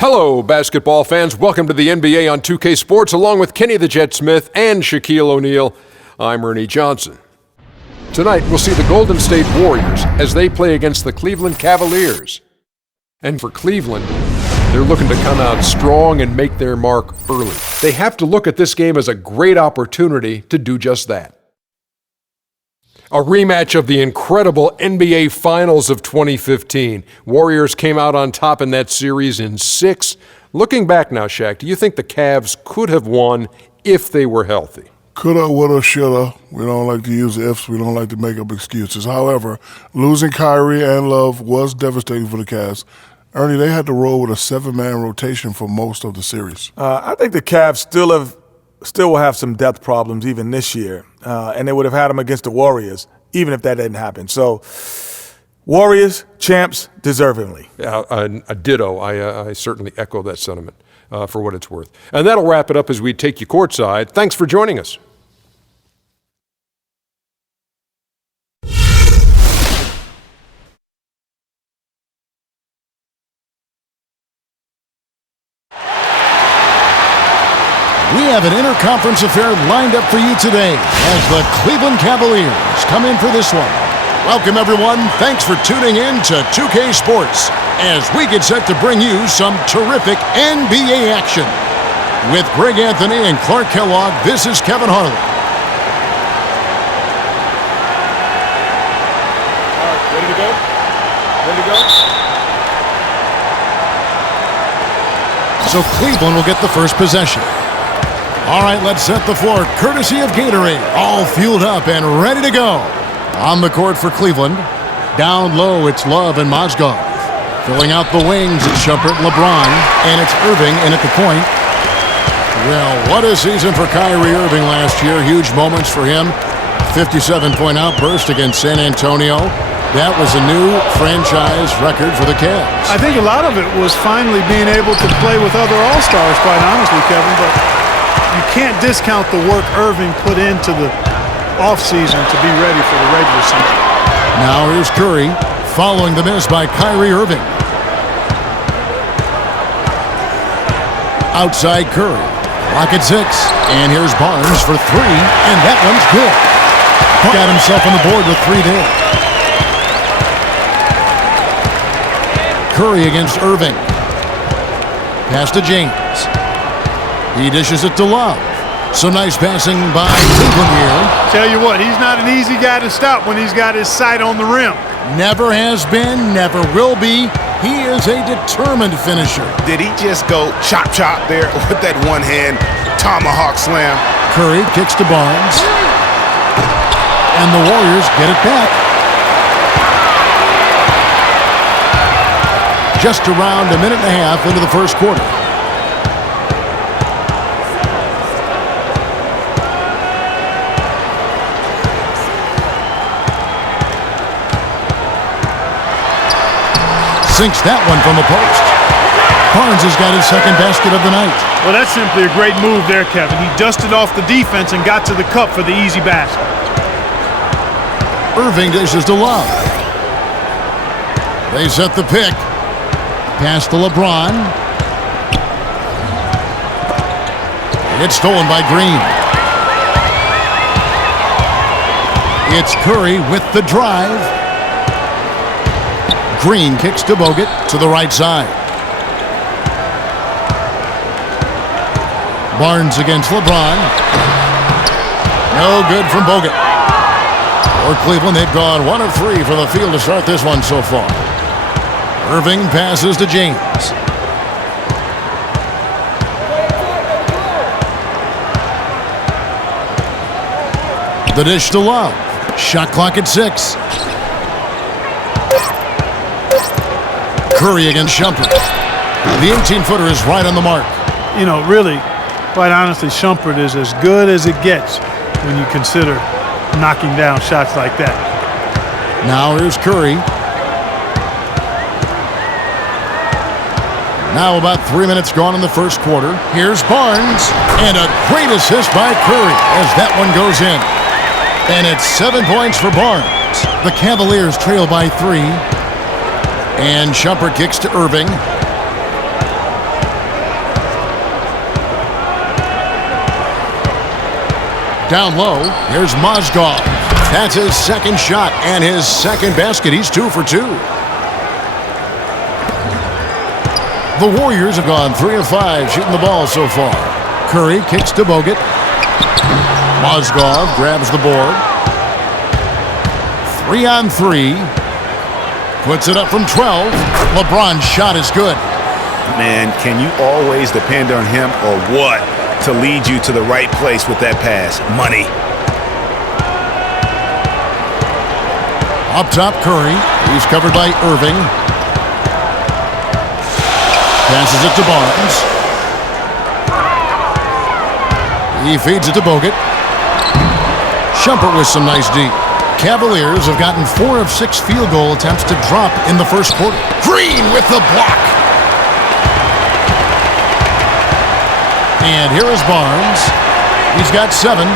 Hello, basketball fans. Welcome to the NBA on 2K Sports, along with Kenny the Jet Smith and Shaquille O'Neal. I'm Ernie Johnson. Tonight, we'll see the Golden State Warriors as they play against the Cleveland Cavaliers. And for Cleveland, they're looking to come out strong and make their mark early. They have to look at this game as a great opportunity to do just that. A rematch of the incredible NBA Finals of 2015. Warriors came out on top in that series in 6. Looking back now, Shaq, do you think the Cavs could have won if they were healthy? Coulda, woulda, shoulda. We don't like to use ifs. We don't like to make up excuses. However, losing Kyrie and Love was devastating for the Cavs. Ernie, they had to roll with a 7-man rotation for most of the series. I think the Cavs still will have some depth problems even this year, and they would have had them against the Warriors, even if that didn't happen. So, Warriors, champs, deservingly. Yeah, a ditto. I certainly echo that sentiment for what it's worth. And that'll wrap it up as we take you courtside. Thanks for joining us. We have an interconference affair lined up for you today as the Cleveland Cavaliers come in for this one. Welcome, everyone. Thanks for tuning in to 2K Sports as we get set to bring you some terrific NBA action. With Greg Anthony and Clark Kellogg, this is Kevin Harlan. All right, ready to go? Ready to go? So Cleveland will get the first possession. All right, let's set the floor, courtesy of Gatorade. All fueled up and ready to go. On the court for Cleveland. Down low, it's Love and Mozgov. Filling out the wings, it's Shumpert and LeBron. And it's Irving in at the point. Well, what a season for Kyrie Irving last year. Huge moments for him. 57-point outburst against San Antonio. That was a new franchise record for the Cavs. I think a lot of it was finally being able to play with other All-Stars, quite honestly, Kevin. But you can't discount the work Irving put into the offseason to be ready for the regular season. Now here's Curry following the miss by Kyrie Irving. Outside Curry. Clock at 6. And here's Barnes for 3. And that one's good. Got himself on the board with 3 there. Curry against Irving. Pass to James. He dishes it to Love. So nice passing by Cleveland here. Tell you what, he's not an easy guy to stop when he's got his sight on the rim. Never has been, never will be. He is a determined finisher. Did he just go chop there with that one hand tomahawk slam? Curry kicks to Barnes. And the Warriors get it back. Just around a minute and a half into the first quarter. Sinks that one from the post. Barnes has got his second basket of the night. Well, that's simply a great move there, Kevin. He dusted off the defense and got to the cup for the easy basket. Irving dishes to Love. They set the pick. Pass to LeBron. It's stolen by Green. It's Curry with the drive. Green kicks to Bogut to the right side. Barnes against LeBron. No good from Bogut. For Cleveland, they've gone 1 of 3 from the field to start this one so far. Irving passes to James. The dish to Love. Shot clock at 6. Curry against Shumpert. The 18-footer is right on the mark. You know, really, quite honestly, Shumpert is as good as it gets when you consider knocking down shots like that. Now here's Curry. Now about 3 minutes gone in the first quarter. Here's Barnes. And a great assist by Curry as that one goes in. And it's 7 points for Barnes. The Cavaliers trail by 3. And Shumpert kicks to Irving. Down low, here's Mozgov. That's his second shot and his second basket. He's 2 for 2. The Warriors have gone 3 of 5 shooting the ball so far. Curry kicks to Bogut. Mozgov grabs the board. 3 on 3. Puts it up from 12. LeBron's shot is good. Man, can you always depend on him or what to lead you to the right place with that pass? Money. Up top, Curry. He's covered by Irving. Passes it to Barnes. He feeds it to Bogut. Shumpert with some nice D. Cavaliers have gotten 4 of 6 field goal attempts to drop in the first quarter. Green with the block. And here is Barnes. He's got 7.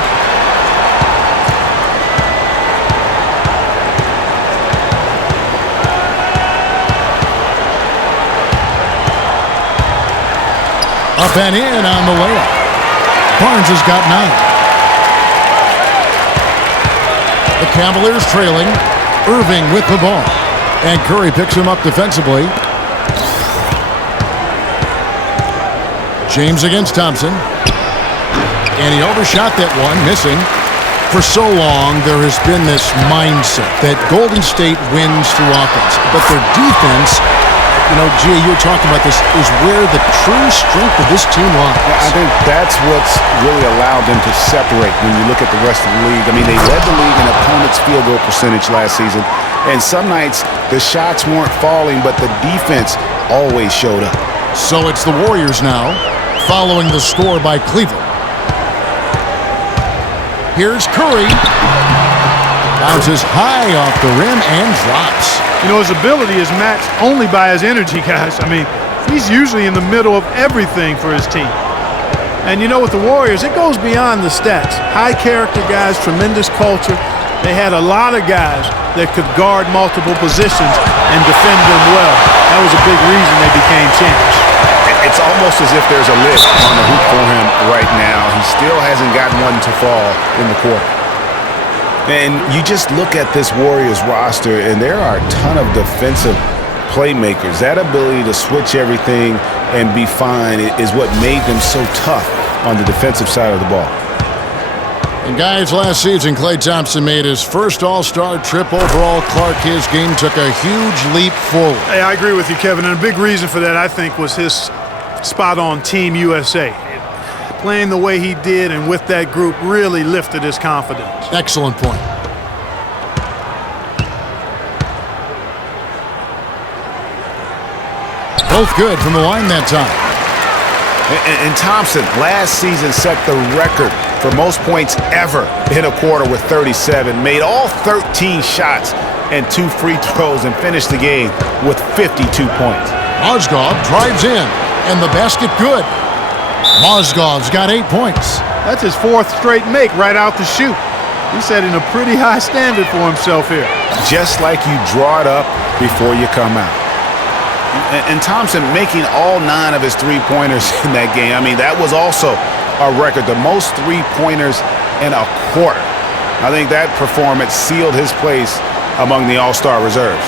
Up and in on the layup. Barnes has got 9. The Cavaliers trailing. Irving with the ball. And Curry picks him up defensively. James against Thompson. And he overshot that one, missing. For so long, there has been this mindset that Golden State wins through offense. But their defense, you know, Gia, you were talking about this, is where the true strength of this team lies. I think that's what's really allowed them to separate when you look at the rest of the league. I mean, they led the league in opponents' field goal percentage last season. And some nights, the shots weren't falling, but the defense always showed up. So it's the Warriors now, following the score by Cleveland. Here's Curry. Bounces high off the rim and drops. You know, his ability is matched only by his energy, guys. I mean, he's usually in the middle of everything for his team. And you know, with the Warriors, it goes beyond the stats. High character guys, tremendous culture. They had a lot of guys that could guard multiple positions and defend them well. That was a big reason they became champs. It's almost as if there's a lid on the hoop for him right now. He still hasn't gotten one to fall in the quarter. And you just look at this Warriors roster, and there are a ton of defensive playmakers. That ability to switch everything and be fine is what made them so tough on the defensive side of the ball. And guys, last season, Klay Thompson made his first All-Star trip overall. Clark, his game took a huge leap forward. Hey, I agree with you, Kevin. And a big reason for that, I think, was his spot on Team USA. Playing the way he did and with that group really lifted his confidence. Excellent point. Both good from the line that time. And Thompson last season set the record for most points ever in a quarter with 37. Made all 13 shots and 2 free throws and finished the game with 52 points. Mozgov drives in, and the basket good. Mozgov's got 8 points. That's his 4th straight make right out the chute. He's setting a pretty high standard for himself here. Just like you draw it up before you come out. And Thompson making all 9 of his three-pointers in that game. I mean, that was also a record, the most three-pointers in a quarter. I think that performance sealed his place among the All-Star reserves.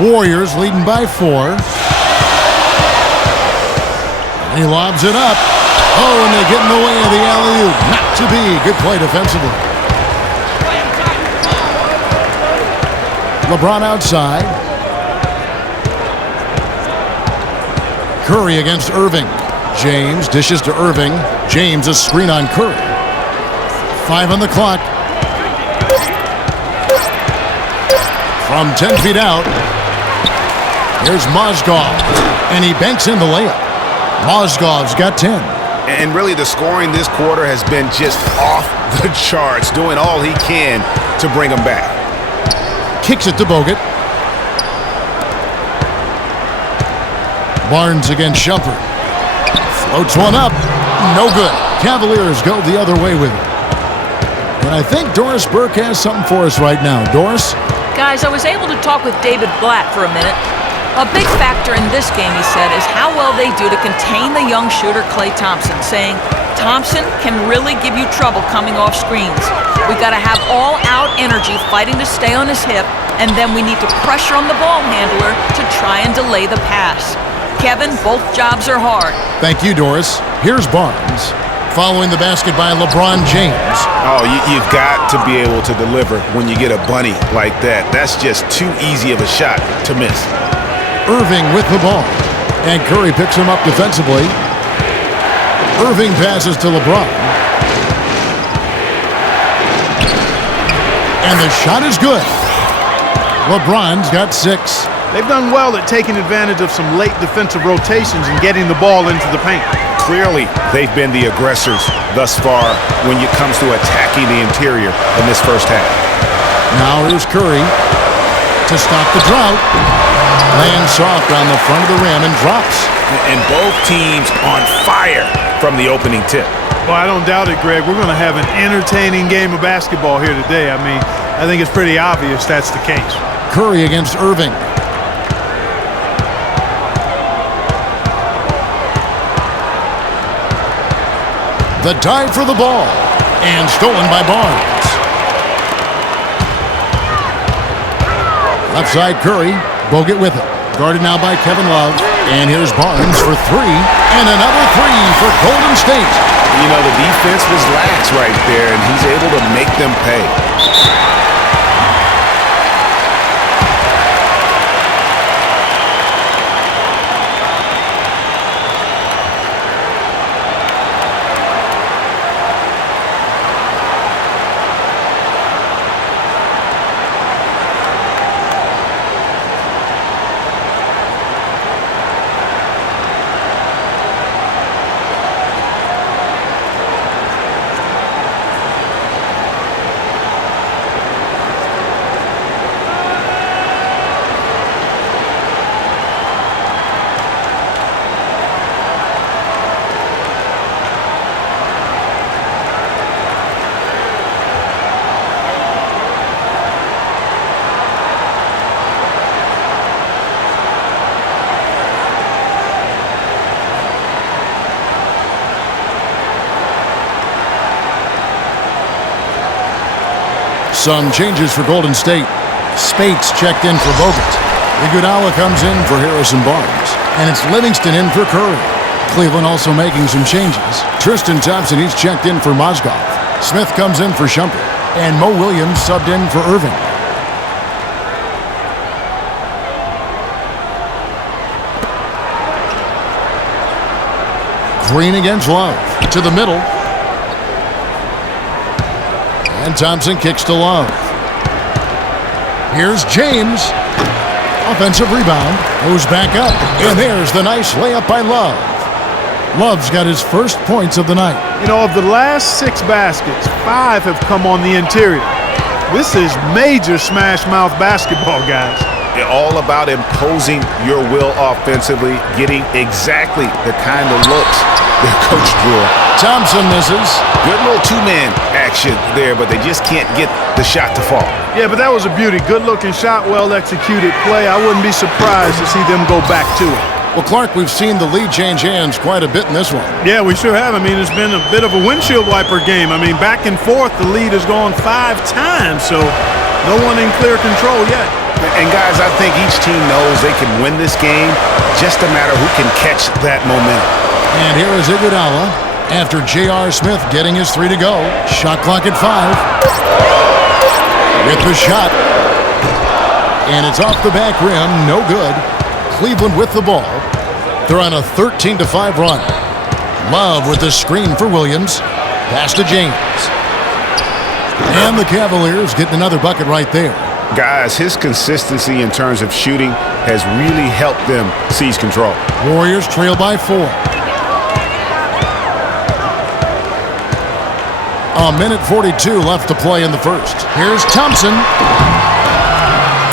Warriors leading by 4. He lobs it up. Oh, and they get in the way of the alley-oop. Not to be. Good play defensively. LeBron outside. Curry against Irving. James dishes to Irving. James a screen on Curry. 5 on the clock. From 10 feet out, here's Mozgov, and he banks in the layup. Mozgov's got 10. And really the scoring this quarter has been just off the charts, doing all he can to bring him back. Kicks it to Bogut. Barnes against Shumpert. Floats one up. No good. Cavaliers go the other way with it. And I think Doris Burke has something for us right now. Doris? Guys, I was able to talk with David Blatt for a minute. A big factor in this game, he said, is how well they do to contain the young shooter Klay Thompson, saying Thompson can really give you trouble coming off screens. We got to have all-out energy fighting to stay on his hip, and then we need to pressure on the ball handler to try and delay the pass. Kevin, both jobs are hard. Thank you, Doris. Here's Barnes. Following the basket by LeBron James. Oh, you've got to be able to deliver when you get a bunny like that. That's just too easy of a shot to miss. Irving with the ball. And Curry picks him up defensively. Irving passes to LeBron. And the shot is good. LeBron's got 6. They've done well at taking advantage of some late defensive rotations and getting the ball into the paint. Clearly, they've been the aggressors thus far when it comes to attacking the interior in this first half. Now here's Curry to stop the drought. Lands soft on the front of the rim and drops. And both teams on fire from the opening tip. Well, I don't doubt it, Greg. We're going to have an entertaining game of basketball here today. I mean, I think it's pretty obvious that's the case. Curry against Irving. The dive for the ball. And stolen by Barnes. Left side Curry. Bogut with it. Guarded now by Kevin Love. And here's Barnes for 3. And another 3 for Golden State. You know, the defense was lax right there, and he's able to make them pay. Some changes for Golden State. Spates checked in for Bogut. Iguodala comes in for Harrison Barnes. And it's Livingston in for Curry. Cleveland also making some changes. Tristan Thompson, he's checked in for Mozgov. Smith comes in for Shumpert. And Mo Williams subbed in for Irving. Green against Love. To the middle. And Thompson kicks to Love. Here's James. Offensive rebound. Moves back up. And there's the nice layup by Love. Love's got his first points of the night. You know, of the last 6 baskets, 5 have come on the interior. This is major smash mouth basketball, guys. All about imposing your will offensively, getting exactly the kind of looks their coach drew. Thompson misses. Good little 2-man action there, but they just can't get the shot to fall. Yeah, but that was a beauty. Good-looking shot, well-executed play. I wouldn't be surprised to see them go back to it. Well, Clark, we've seen the lead change hands quite a bit in this one. Yeah, we sure have. I mean, it's been a bit of a windshield wiper game. I mean, back and forth, the lead has gone 5 times, so no one in clear control yet. And, guys, I think each team knows they can win this game, just a matter who can catch that momentum. And here is Iguodala after J.R. Smith getting his 3 to go. Shot clock at 5. With the shot. And it's off the back rim. No good. Cleveland with the ball. They're on a 13-5 run. Love with the screen for Williams. Pass to James. And the Cavaliers getting another bucket right there. Guys, his consistency in terms of shooting has really helped them seize control. Warriors trail by 4. A minute 42 left to play in the first. Here's Thompson.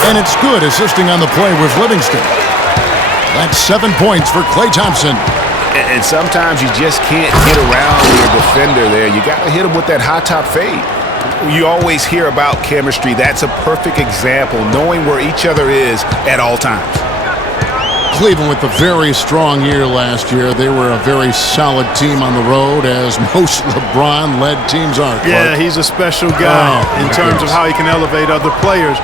And it's good, assisting on the play with Livingston. That's 7 points for Klay Thompson. And sometimes you just can't get around your defender there. You got to hit him with that high top fade. You always hear about chemistry. That's a perfect example, knowing where each other is at all times. Cleveland with a very strong year last year. They were a very solid team on the road, as most LeBron-led teams are. Yeah, he's a special guy in terms of how he can elevate other players.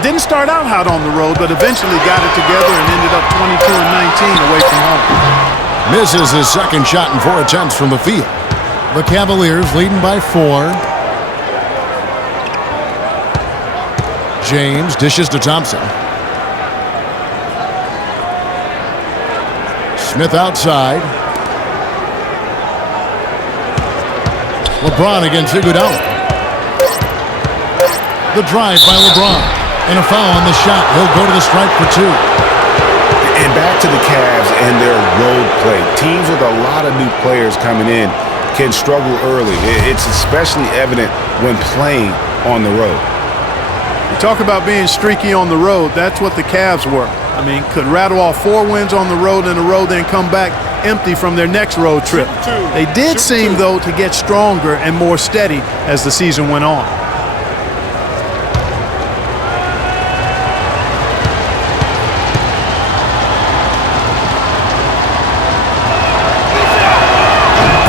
Didn't start out hot on the road, but eventually got it together and ended up 22-19 away from home. Misses his second shot in 4 attempts from the field. The Cavaliers leading by 4. James dishes to Thompson. Smith outside. LeBron against Iguodala. The drive by LeBron. And a foul on the shot. He'll go to the stripe for 2. And back to the Cavs and their road play. Teams with a lot of new players coming in can struggle early. It's especially evident when playing on the road. You talk about being streaky on the road. That's what the Cavs were. I mean, could rattle off 4 wins on the road in a row, then come back empty from their next road trip. They did seem, though, to get stronger and more steady as the season went on.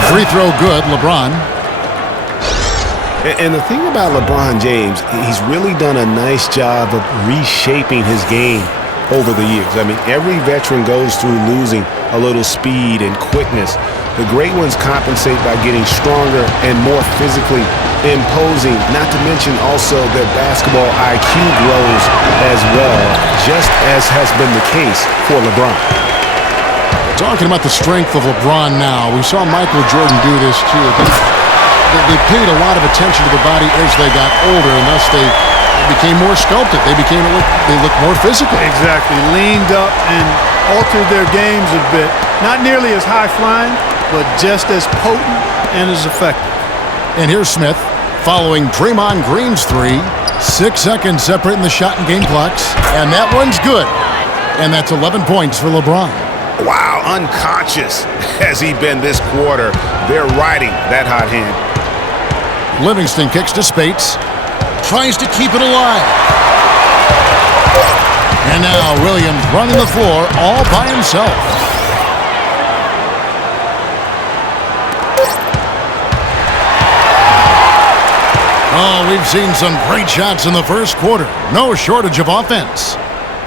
Free throw good, LeBron. And the thing about LeBron James, he's really done a nice job of reshaping his game over the years. I mean, every veteran goes through losing a little speed and quickness. The great ones compensate by getting stronger and more physically imposing, not to mention also their basketball IQ grows as well, just as has been the case for LeBron. Talking about the strength of LeBron now, we saw Michael Jordan do this too. They paid a lot of attention to the body as they got older, and thus they became more sculpted. They looked more physical. Exactly. Leaned up and altered their games a bit. Not nearly as high-flying, but just as potent and as effective. And here's Smith following Draymond Green's 3. 6 seconds separating the shot and game clocks. And that one's good. And that's 11 points for LeBron. Wow, unconscious has he been this quarter. They're riding that hot hand. Livingston kicks to Spates. Tries to keep it alive. And now Williams running the floor all by himself. Oh, we've seen some great shots in the first quarter. No shortage of offense.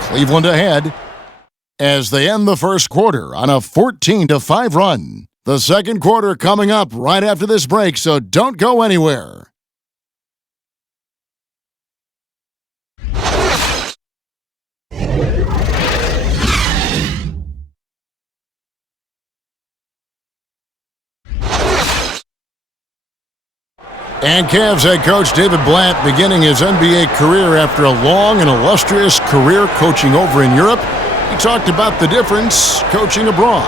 Cleveland ahead as they end the first quarter on a 14-5 run. The second quarter coming up right after this break, so don't go anywhere. And Cavs head coach David Blatt beginning his NBA career after a long and illustrious career coaching over in Europe. He talked about the difference coaching abroad.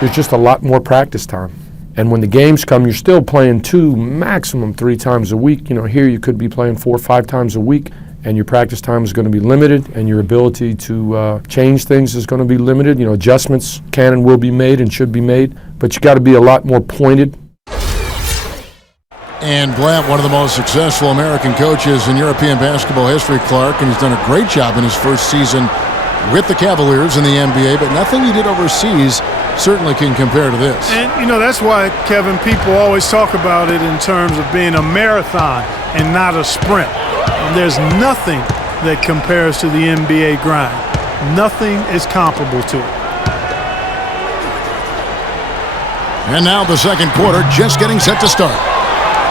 There's just a lot more practice time. And when the games come, you're still playing 2, maximum 3 times a week. You know, here you could be playing 4 or 5 times a week, and your practice time is going to be limited, and your ability to change things is going to be limited. You know, adjustments can and will be made and should be made, but you got to be a lot more pointed. And Blatt, one of the most successful American coaches in European basketball history, Clark, and he's done a great job in his first season with the Cavaliers in the NBA, but nothing he did overseas certainly can compare to this. And, you know, that's why, Kevin, people always talk about it in terms of being a marathon and not a sprint. And there's nothing that compares to the NBA grind. Nothing is comparable to it. And now the second quarter just getting set to start.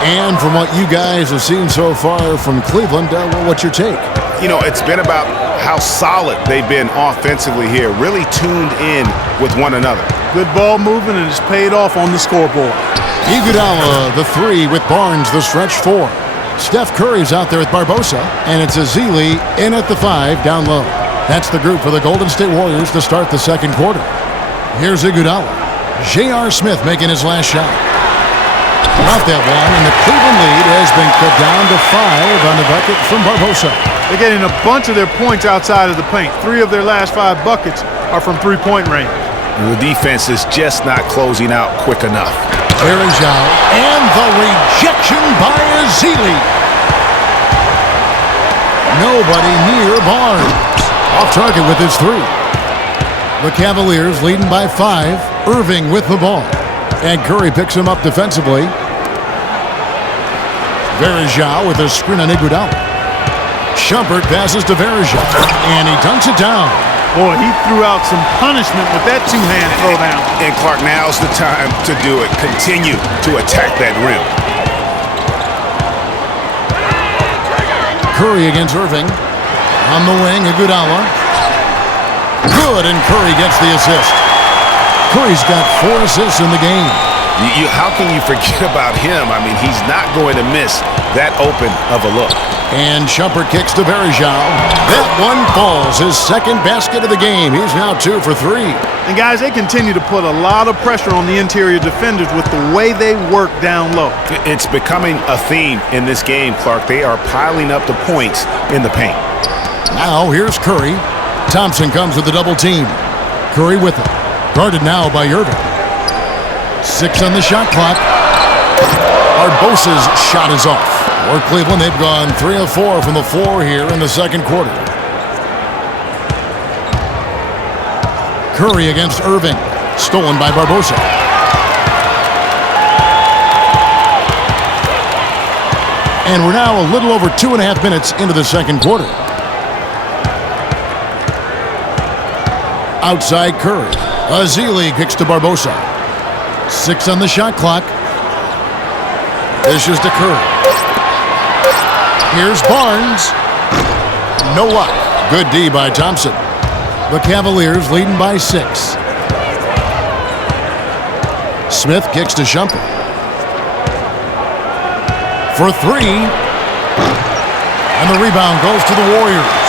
And from what you guys have seen so far from Cleveland, what's your take? You know, it's been about how solid they've been offensively here, really tuned in with one another. Good ball movement, and it's paid off on the scoreboard. Iguodala, the 3 with Barnes, the stretch 4. Steph Curry's out there with Barbosa, and it's Ezeli in at the 5 down low. That's the group for the Golden State Warriors to start the second quarter. Here's Iguodala. J.R. Smith making his last shot. Not that one, and the Cleveland lead has been cut down to 5 on the bucket from Barbosa. They're getting a bunch of their points outside of the paint. 3 of their last 5 buckets are from three-point range. The defense is just not closing out quick enough. Bergeau, and the rejection by Ezeli. Nobody near Barnes. Off target with his 3. The Cavaliers leading by 5. Irving with the ball. And Curry picks him up defensively. Bergeau with a screen on Iguodala. Shumpert passes to Bergeau, and he dunks it down. Boy, he threw out some punishment with that two-hand throwdown. And Clark, now's the time to do it. Continue to attack that rim. Curry against Irving. On the wing, Iguodala. Good, and Curry gets the assist. Curry's got 4 assists in the game. How can you forget about him? I mean, he's not going to miss that open of a look. And Shumpert kicks to Bergeau. That one falls, his second basket of the game. He's now 2 for 3. And guys, they continue to put a lot of pressure on the interior defenders with the way they work down low. It's becoming a theme in this game, Clark. They are piling up the points in the paint. Now here's Curry. Thompson comes with the double team. Curry with it. Guarded now by Irving. 6 on the shot clock. Barbosa's shot is off. For Cleveland, they've gone 3 of 4 from the floor here in the second quarter. Curry against Irving. Stolen by Barbosa. And we're now a little over 2.5 minutes into the second quarter. Outside Curry. Ezeli kicks to Barbosa. 6 on the shot clock. Dishes to Curry. Here's Barnes. No luck. Good D by Thompson. The Cavaliers leading by 6. Smith kicks to Shumpert. For 3. And the rebound goes to the Warriors.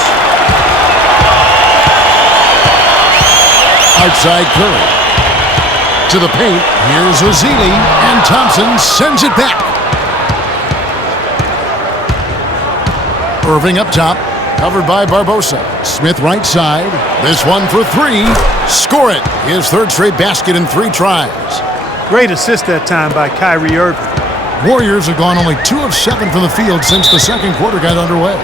Outside Curry. To the paint. Here's Ezeli. And Thompson sends it back. Irving up top. Covered by Barbosa. Smith right side. This one for 3. Score it. His 3rd straight basket in 3 tries. Great assist that time by Kyrie Irving. Warriors have gone only 2 of 7 from the field since the second quarter got underway.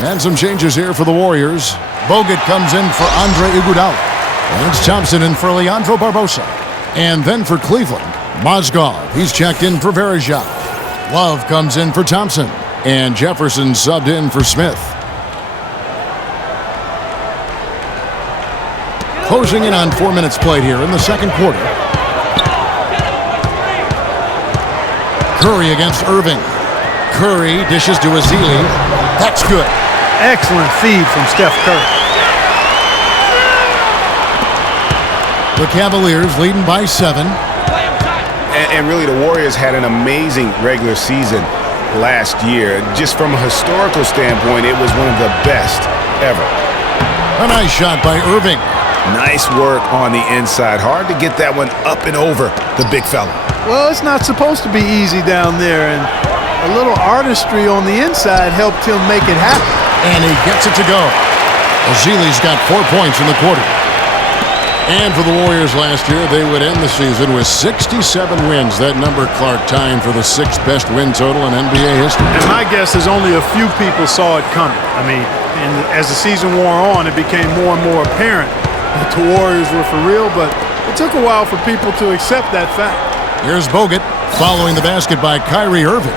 And some changes here for the Warriors. Bogut comes in for Andre Iguodala. And it's Thompson in for Leandro Barbosa. And then for Cleveland, Mozgov. He's checked in for Bergeau. Love comes in for Thompson. And Jefferson subbed in for Smith. Closing in on 4 minutes played here in the second quarter. Curry against Irving. Curry dishes to Ezeli. That's good. Excellent feed from Steph Curry. The Cavaliers leading by 7. And really, the Warriors had an amazing regular season. last year. Just from a historical standpoint, it was one of the best ever. A nice shot by Irving. Nice work on the inside. Hard to get that one up and over the big fella. Well, it's not supposed to be easy down there, and a little artistry on the inside helped him make it happen. And he gets it to go. Ezeli's got 4 points in the quarter. And for the Warriors last year, they would end the season with 67 wins. That number, Clark, tying for the 6th best win total in NBA history. And my guess is only a few people saw it coming. I mean, and as the season wore on, it became more and more apparent that the Warriors were for real, but it took a while for people to accept that fact. Here's Bogut following the basket by Kyrie Irving.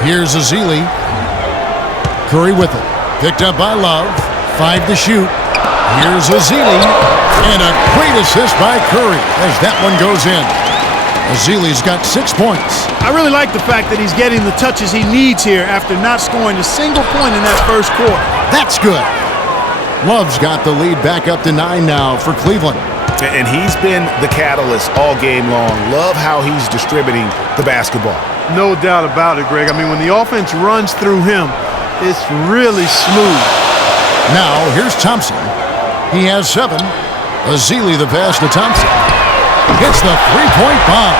Here's Ezeli. Curry with it. Picked up by Love. 5 to shoot. Here's Ezeli. And a great assist by Curry as that one goes in. Ezeli's got 6 points. I really like the fact that he's getting the touches he needs here after not scoring a single point in that first quarter. That's good. Love's got the lead back up to 9 now for Cleveland. And he's been the catalyst all game long. Love how he's distributing the basketball. No doubt about it, Greg. I mean, when the offense runs through him, it's really smooth. Now, here's Thompson. He has 7. Ezeli the pass to Thompson. Hits the three-point bomb.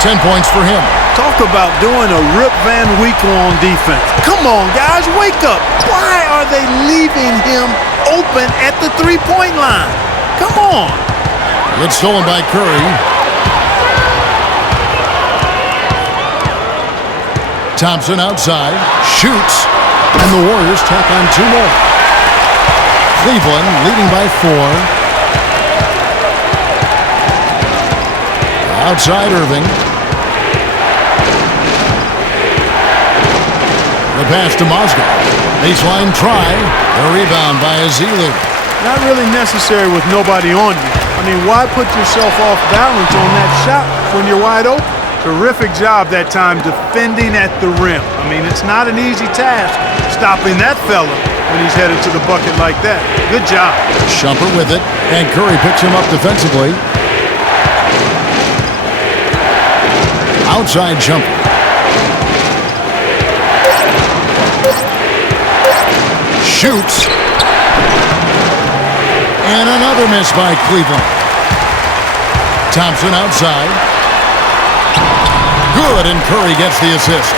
10 points for him. Talk about doing a Rip Van Winkle on defense. Come on, guys, wake up. Why are they leaving him open at the three-point line? Come on. It's stolen by Curry. Thompson outside. Shoots. And the Warriors tack on 2 more. Cleveland leading by 4. Outside Irving. The pass to Mozgov. Baseline try. The rebound by Ezeli. Not really necessary with nobody on you. I mean, why put yourself off balance on that shot when you're wide open? Terrific job that time defending at the rim. I mean, it's not an easy task stopping that fella when he's headed to the bucket like that. Good job. Shumpert with it, and Curry picks him up defensively. Outside Shumpert. Shoots. And another miss by Cleveland. Thompson outside. Good, and Curry gets the assist.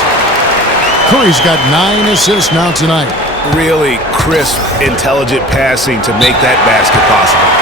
Curry's got 9 assists now tonight. Really crisp, intelligent passing to make that basket possible.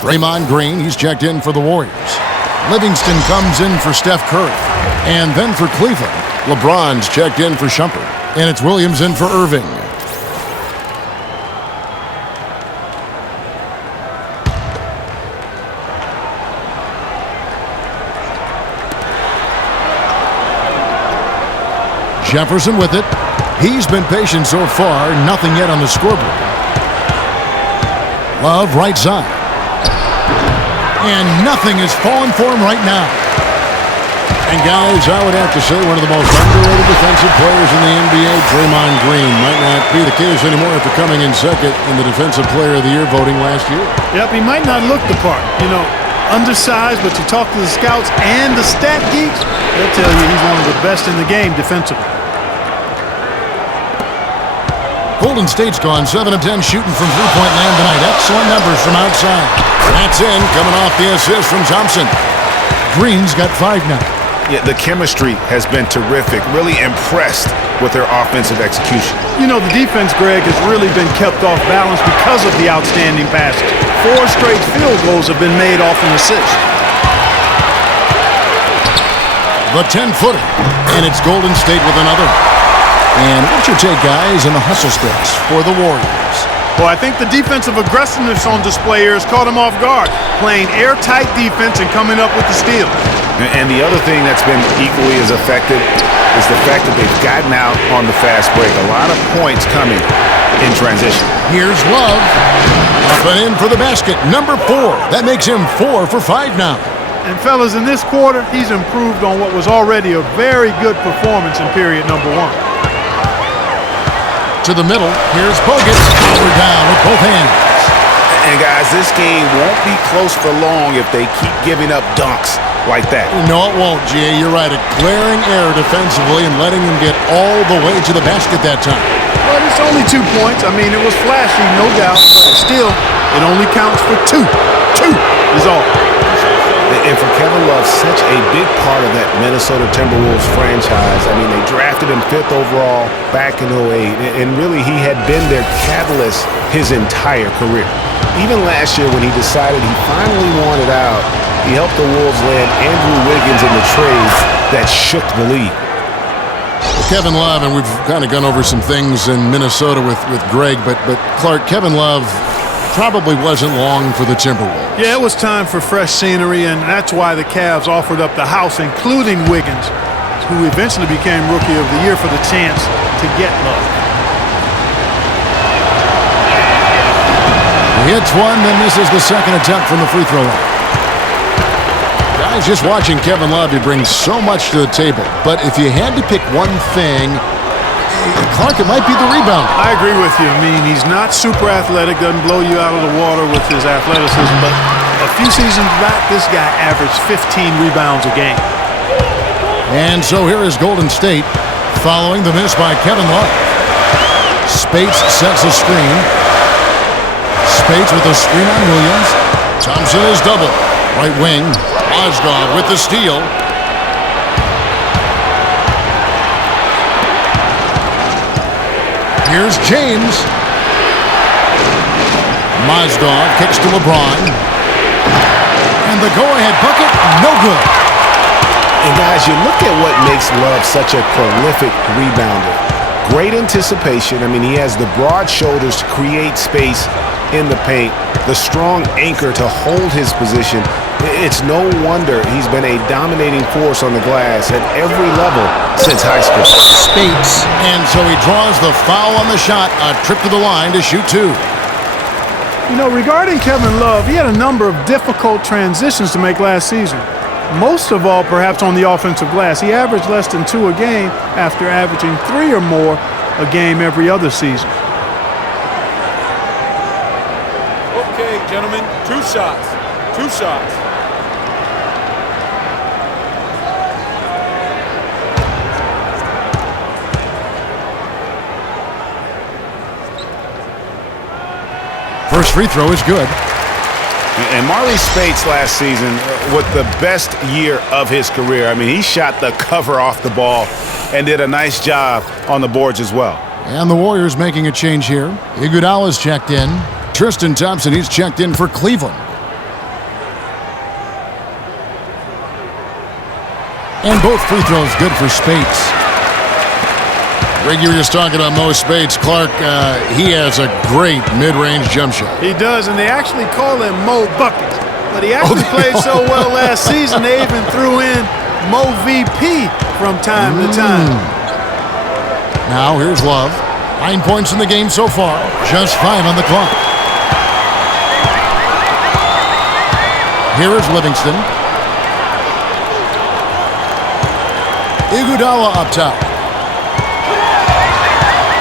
Draymond Green, he's checked in for the Warriors. Livingston comes in for Steph Curry. And then for Cleveland, LeBron's checked in for Shumpert. And it's Williams in for Irving. Jefferson with it. He's been patient so far, nothing yet on the scoreboard. Love right side. And nothing is falling for him right now. And guys, I would have to say one of the most underrated defensive players in the NBA, Draymond Green. Might not be the case anymore after coming in second in the Defensive Player of the Year voting last year. Yep, he might not look the part. You know, undersized, but you talk to the scouts and the stat geeks, they'll tell you he's one of the best in the game defensively. Golden State's gone 7 of 10 shooting from three-point land tonight. Excellent numbers from outside. That's in, coming off the assist from Thompson. Green's got 5 now. Yeah, the chemistry has been terrific. Really impressed with their offensive execution. You know, the defense, Greg, has really been kept off balance because of the outstanding passes. 4 straight field goals have been made off an assist. The 10-footer, and it's Golden State with another. And what's your take, guys, in the hustle splits for the Warriors? Well, I think the defensive aggressiveness on display here has caught them off guard, playing airtight defense and coming up with the steal. And the other thing that's been equally as effective is the fact that they've gotten out on the fast break. A lot of points coming in transition. Here's Love. Up and in for the basket. Number 4. That makes him 4 for 5 now. And fellas, in this quarter, he's improved on what was already a very good performance in period number 1. To the middle. Here's Bogut. Powered down with both hands. And guys, this game won't be close for long if they keep giving up dunks like that. No, it won't, Jay. You're right. A glaring error defensively and letting him get all the way to the basket that time. But it's only 2 points. I mean, it was flashy, no doubt. But still, it only counts for 2. 2 is all. And for Kevin Love, such a big part of that Minnesota Timberwolves franchise. I mean, they drafted him 5th overall back in 2008. And really, he had been their catalyst his entire career. Even last year when he decided he finally wanted out, he helped the Wolves land Andrew Wiggins in the trade that shook the league. Kevin Love, and we've kind of gone over some things in Minnesota with Greg, but Clark, Kevin Love probably wasn't long for the Timberwolves. Yeah, it was time for fresh scenery, and that's why the Cavs offered up the house, including Wiggins, who eventually became Rookie of the Year, for the chance to get Love. He hits one, then this is the second attempt from the free throw line. Guys, just watching Kevin Love, he brings so much to the table. But if you had to pick one thing, Clark, it might be the rebound. I agree with you. I mean, he's not super athletic, doesn't blow you out of the water with his athleticism, but a few seasons back, this guy averaged 15 rebounds a game. And so here is Golden State following the miss by Kevin Love. Spates sets a screen. Spates with a screen on Williams. Thompson is double. Right wing. Mozgov with the steal. Here's James. Mozgov kicks to LeBron. And the go-ahead bucket, no good. And guys, you look at what makes Love such a prolific rebounder. Great anticipation. I mean, he has the broad shoulders to create space in the paint, the strong anchor to hold his position. It's no wonder he's been a dominating force on the glass at every level since high school. Spates, and so he draws the foul on the shot, a trip to the line to shoot 2. You know, regarding Kevin Love, he had a number of difficult transitions to make last season. Most of all, perhaps on the offensive glass. He averaged less than 2 a game after averaging 3 or more a game every other season. Okay, gentlemen, 2 shots. 2 shots. First free throw is good. And Marley Spates last season with the best year of his career. I mean, he shot the cover off the ball and did a nice job on the boards as well. And the Warriors making a change here. Iguodala's checked in. Tristan Thompson, he's checked in for Cleveland. And both free throws good for Spates. Greg, you were just talking about Mo Spates. Clark, he has a great mid-range jump shot. He does, and they actually call him Mo Bucket. But he actually played so well last season, they even threw in Mo VP from time to time. Now here's Love. 9 points in the game so far. Just 5 on the clock. Here is Livingston. Iguodala up top.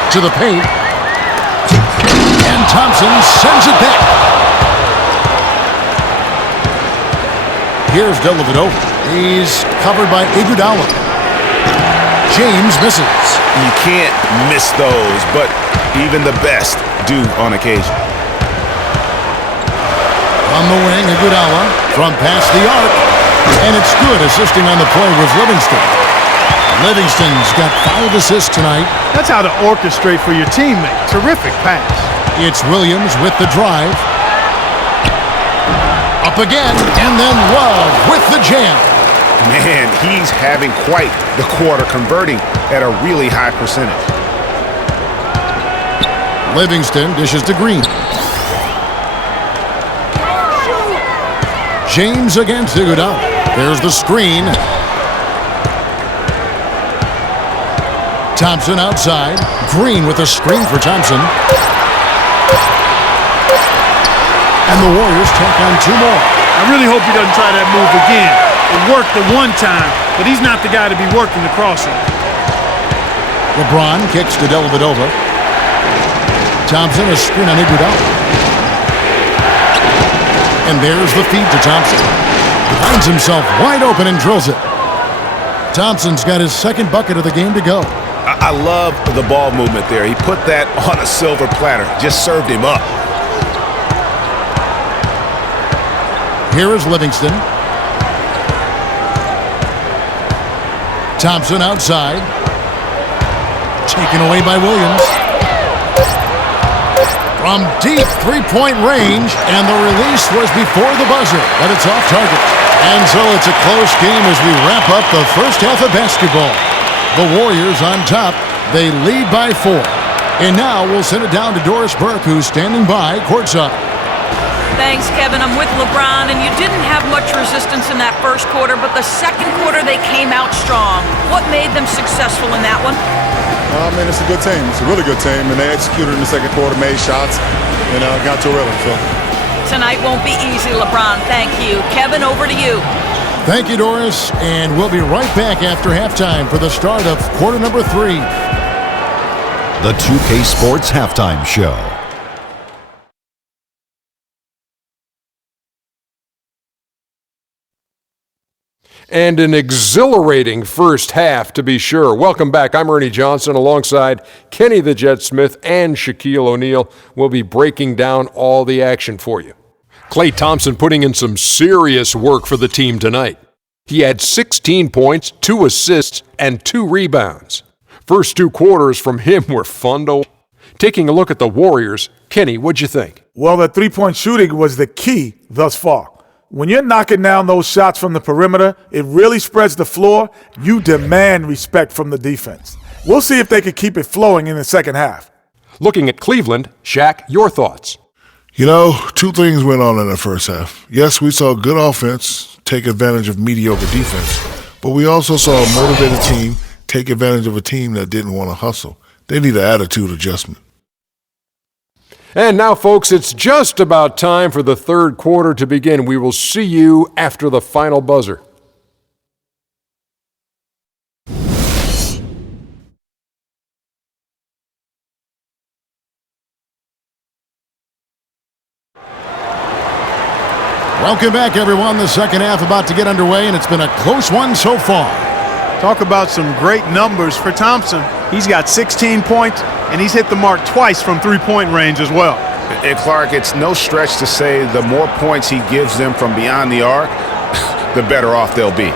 To the paint. And Thompson sends it back. Here's Dellavedova. He's covered by Iguodala. James misses. You can't miss those, but even the best do on occasion. On the wing, Iguodala from past the arc. And it's good. Assisting on the play was Livingston. Livingston's got 5 assists tonight. That's how to orchestrate for your teammate. Terrific pass. It's Williams with the drive. Up again, and then Love with the jam. Man, he's having quite the quarter, converting at a really high percentage. Livingston dishes to Green. James against Iguodala. There's the screen. Thompson outside. Green with a screen for Thompson. And the Warriors tack on 2 more. I really hope he doesn't try that move again. It worked the one time, but he's not the guy to be working the crossing. LeBron kicks to Dellavedova. Thompson a screen on Iguodala. And there's the feed to Thompson. He finds himself wide open and drills it. Thompson's got his 2nd bucket of the game to go. I love the ball movement there. He put that on a silver platter. Just served him up. Here is Livingston. Thompson outside. Taken away by Williams. From deep 3-point range, and the release was before the buzzer, but it's off target. And so it's a close game as we wrap up the first half of basketball. The Warriors on top. They lead by 4. And now we'll send it down to Doris Burke, who's standing by courtside. Thanks, Kevin. I'm with LeBron, and you didn't have much resistance in that first quarter, but the second quarter they came out strong. What made them successful in that one? I mean, it's a good team. It's a really good team, and they executed in the second quarter, made shots, and got to a rhythm. So Tonight won't be easy, LeBron. Thank you. Kevin, over to you. Thank you, Doris, and we'll be right back after halftime for the start of quarter number 3. The 2K Sports Halftime Show. And an exhilarating first half, to be sure. Welcome back. I'm Ernie Johnson alongside Kenny the Jet Smith and Shaquille O'Neal. We'll be breaking down all the action for you. Klay Thompson putting in some serious work for the team tonight. He had 16 points, 2 assists, and 2 rebounds. First 2 quarters from him were fun to watch. Taking a look at the Warriors, Kenny, what'd you think? Well, the 3-point shooting was the key thus far. When you're knocking down those shots from the perimeter, it really spreads the floor. You demand respect from the defense. We'll see if they can keep it flowing in the second half. Looking at Cleveland, Shaq, your thoughts? You know, 2 things went on in the first half. Yes, we saw good offense take advantage of mediocre defense, but we also saw a motivated team take advantage of a team that didn't want to hustle. They need an attitude adjustment. And now, folks, it's just about time for the third quarter to begin. We will see you after the final buzzer. Welcome back, everyone. The second half about to get underway, and it's been a close one so far. Talk about some great numbers for Thompson. He's got 16 points, and he's hit the mark twice from 3-point range as well. And Clark, it's no stretch to say the more points he gives them from beyond the arc, the better off they'll be.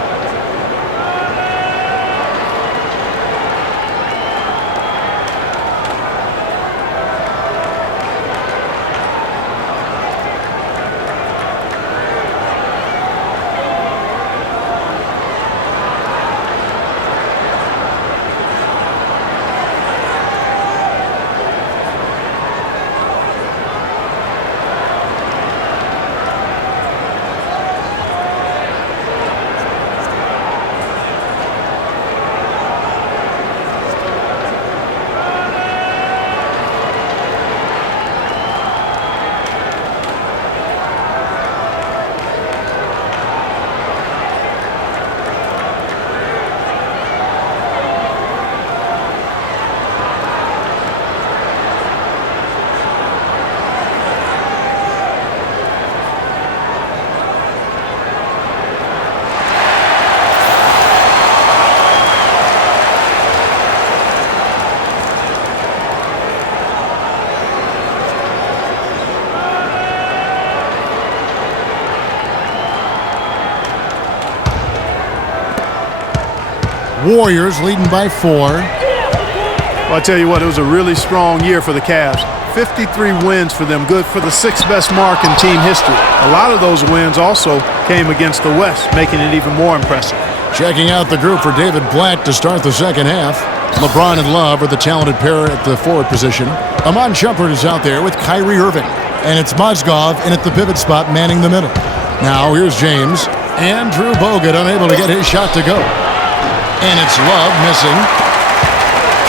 Warriors leading by 4. Well, I tell you what, it was a really strong year for the Cavs. 53 wins for them, good for the 6th best mark in team history. A lot of those wins also came against the West, making it even more impressive. Checking out the group for David Blatt to start the second half. LeBron and Love are the talented pair at the forward position. Amon Shumpert is out there with Kyrie Irving. And it's Mozgov in at the pivot spot manning the middle. Now here's James. Andrew Bogut unable to get his shot to go. And it's Love missing.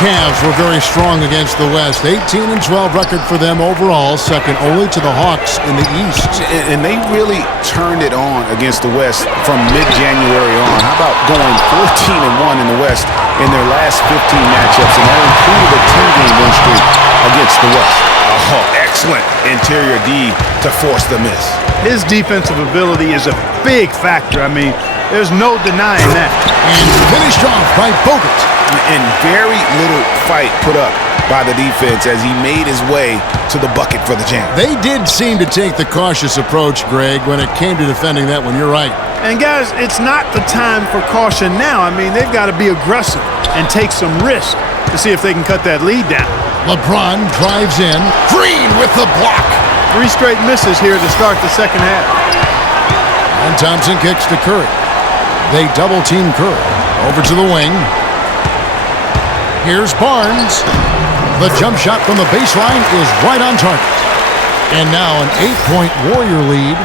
Cavs were very strong against the West. 18-12 record for them overall, second only to the Hawks in the East. And they really turned it on against the West from mid-January on. How about going 14-1 in the West in their last 15 matchups, and that included a 10-game win streak against the West. Oh, excellent interior D to force the miss. His defensive ability is a big factor. I mean, there's no denying that. And finished off by Bogut. And very little fight put up by the defense as he made his way to the bucket for the jam. They did seem to take the cautious approach, Greg, when it came to defending that one. You're right. And guys, it's not the time for caution now. I mean, they've got to be aggressive and take some risk to see if they can cut that lead down. LeBron drives in. Green with the block. 3 straight misses here to start the second half. And Thompson kicks to Curry. They double-team Curry. Over to the wing. Here's Barnes. The jump shot from the baseline is right on target. And now an 8-point Warrior lead.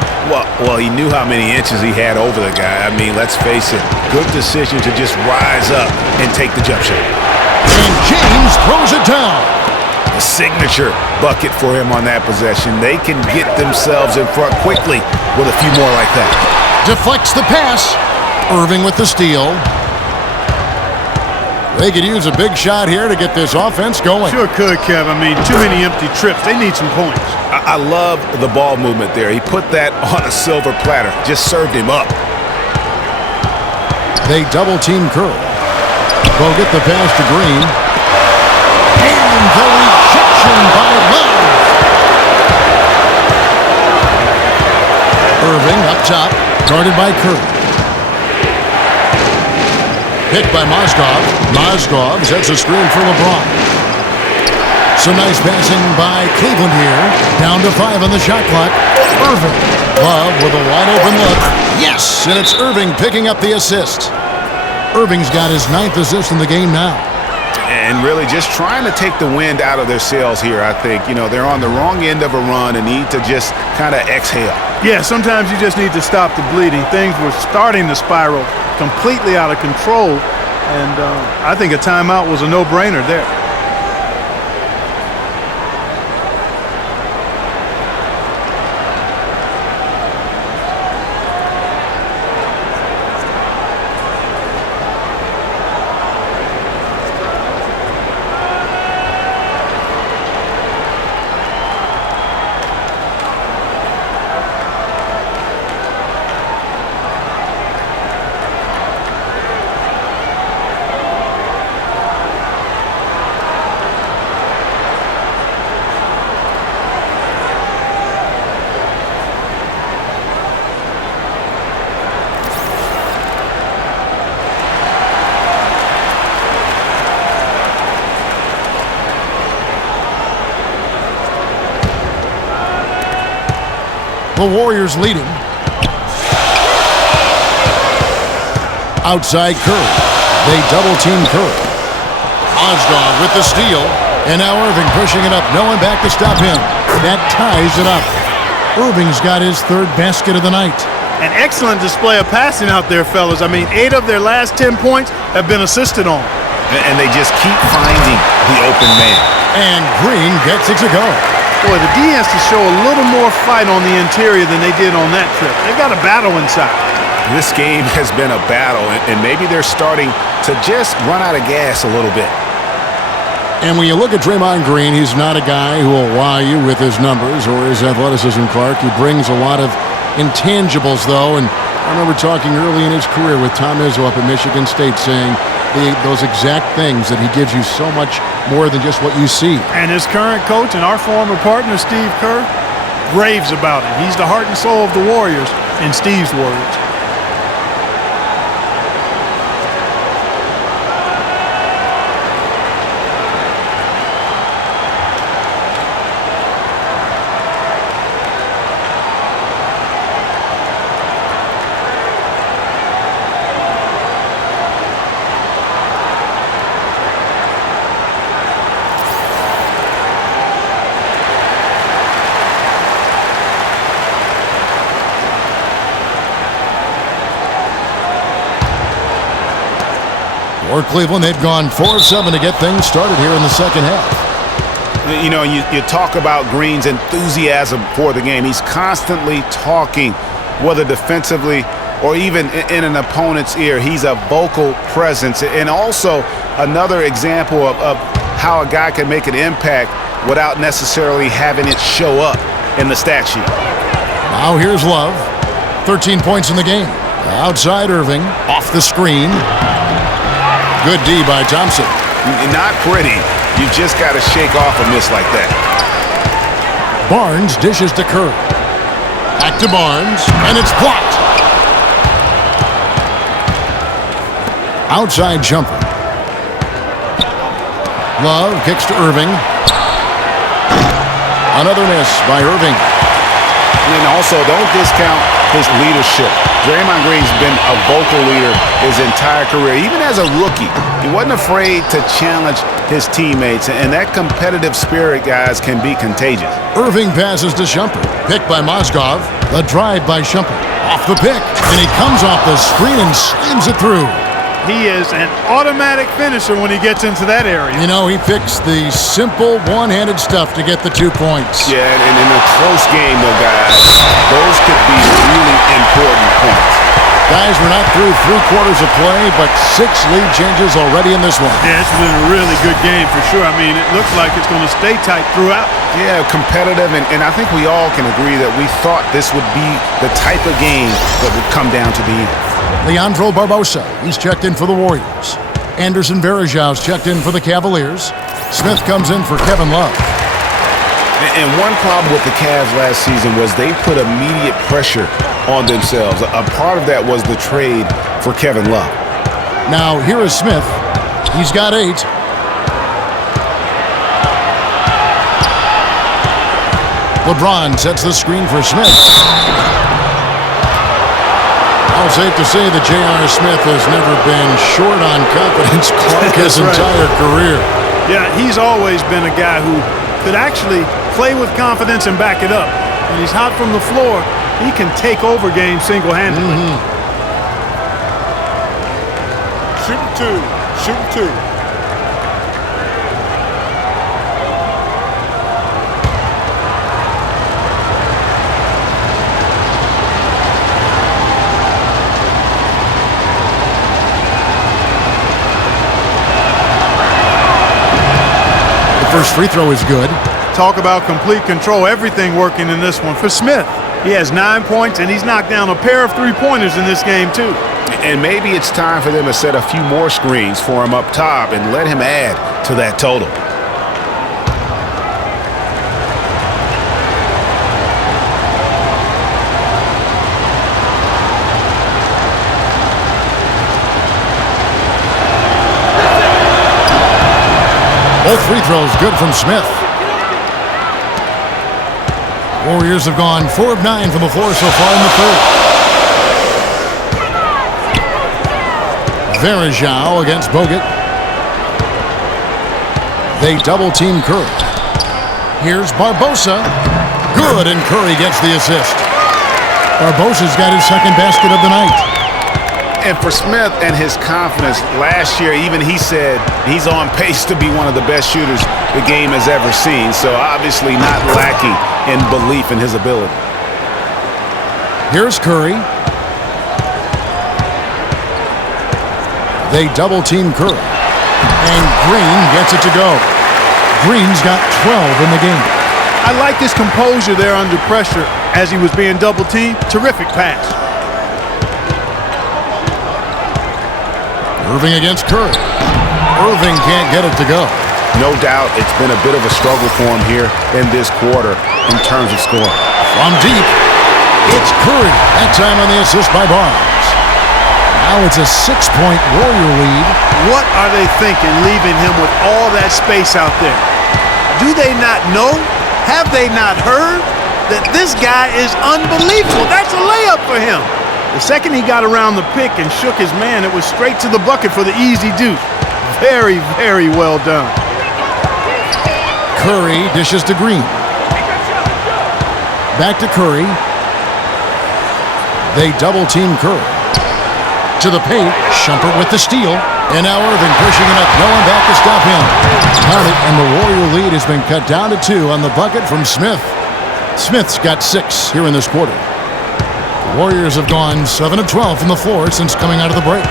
Well, he knew how many inches he had over the guy. I mean, let's face it, good decision to just rise up and take the jump shot. And James throws it down. A signature bucket for him on that possession. They can get themselves in front quickly with a few more like that. Deflects the pass. Irving with the steal. They could use a big shot here to get this offense going. Sure could, Kev. I mean, too many empty trips. They need some points. I love the ball movement there. He put that on a silver platter. Just served him up. They double-team Curry. Bogut the pass to Green. And the rejection by Love. Irving up top, guarded by Curry. Picked by Mozgov. Mozgov sets a screen for LeBron. Some nice passing by Cleveland here. Down to 5 on the shot clock. Irving. Love with a wide open look. Yes! And it's Irving picking up the assist. Irving's got his 9th assist in the game now. And really just trying to take the wind out of their sails here, I think. You know, they're on the wrong end of a run and need to just kind of exhale. Yeah, sometimes you just need to stop the bleeding. Things were starting to spiral completely out of control, and I think a timeout was a no-brainer there. The Warriors leading. Outside Curry. They double-team Curry. Mozgov with the steal. And now Irving pushing it up. No one back to stop him. That ties it up. Irving's got his 3rd basket of the night. An excellent display of passing out there, fellas. I mean, 8 of their last 10 points have been assisted on. And they just keep finding the open man. And Green gets it to go. Boy, the D has to show a little more fight on the interior than they did on that trip. They've got a battle inside. This game has been a battle, and maybe they're starting to just run out of gas a little bit. And when you look at Draymond Green, he's not a guy who will wow you with his numbers or his athleticism, Clark. He brings a lot of intangibles, though, and I remember talking early in his career with Tom Izzo up at Michigan State saying those exact things, that he gives you so much more than just what you see. And his current coach and our former partner, Steve Kerr, raves about him. He's the heart and soul of the Warriors, in Steve's words. For Cleveland, they've gone 4 of 7 to get things started here in the second half. You know, you talk about Green's enthusiasm for the game. He's constantly talking, whether defensively or even in an opponent's ear. He's a vocal presence. And also another example of how a guy can make an impact without necessarily having it show up in the stat sheet. Now here's Love. 13 points in the game. Outside Irving. Off the screen. Good D by Thompson. Not pretty. You just got to shake off a miss like that. Barnes dishes to Curry. Back to Barnes, and it's blocked. Outside jumper. Love kicks to Irving. Another miss by Irving. And also, don't discount his leadership. Draymond Green's been a vocal leader his entire career. Even as a rookie, he wasn't afraid to challenge his teammates. And that competitive spirit, guys, can be contagious. Irving passes to Shumpert. Picked by Mozgov. The drive by Shumpert. Off the pick. And he comes off the screen and slams it through. He is an automatic finisher when he gets into that area. You know, he picks the simple one-handed stuff to get the 2 points. Yeah, and in a close game, though, guys, those could be really important points. Guys, we're not through 3 quarters of play, but 6 lead changes already in this one. Yeah, it's been a really good game for sure. I mean, it looks like it's going to stay tight throughout. Yeah, competitive, and I think we all can agree that we thought this would be the type of game that would come down to the end. Leandro Barbosa, he's checked in for the Warriors. Anderson Varejão's checked in for the Cavaliers. Smith comes in for Kevin Love. And one problem with the Cavs last season was they put immediate pressure on themselves. A part of that was the trade for Kevin Love. Now, here is Smith. He's got 8. LeBron sets the screen for Smith. All safe to say that J.R. Smith has never been short on confidence his entire career. Yeah, he's always been a guy who could actually play with confidence and back it up. When he's hot from the floor, he can take over games single-handedly. Shooting 2. First free throw is good. Talk about complete control. Everything working in this one for Smith. He has 9 points, and he's knocked down a pair of 3-pointers in this game, too. And maybe it's time for them to set a few more screens for him up top and let him add to that total. Both free throws good from Smith. Warriors have gone 4 of 9 from the floor so far in the third. Varejão against Bogut. They double-team Curry. Here's Barbosa. Good, and Curry gets the assist. Barbosa's got his second basket of the night. And for Smith and his confidence, last year even he said he's on pace to be one of the best shooters the game has ever seen. So obviously not lacking in belief in his ability. Here's Curry. They double-team Curry. And Green gets it to go. Green's got 12 in the game. I like his composure there under pressure as he was being double-teamed. Terrific pass. Irving against Curry. Irving can't get it to go. No doubt it's been a bit of a struggle for him here in this quarter in terms of scoring. From deep, it's Curry. That time on the assist by Barnes. Now it's a 6-point Warrior lead. What are they thinking leaving him with all that space out there? Do they not know? Have they not heard that this guy is unbelievable? That's a layup for him. The second he got around the pick and shook his man, it was straight to the bucket for the easy deuce. Very, very well done. Curry dishes to Green. Back to Curry. They double-team Curry. To the paint, Shumpert with the steal. And now Irving pushing it up. No one back to stop him. Count it, and the Warrior lead has been cut down to 2 on the bucket from Smith. Smith's got 6 here in this quarter. The Warriors have gone 7 of 12 from the floor since coming out of the break.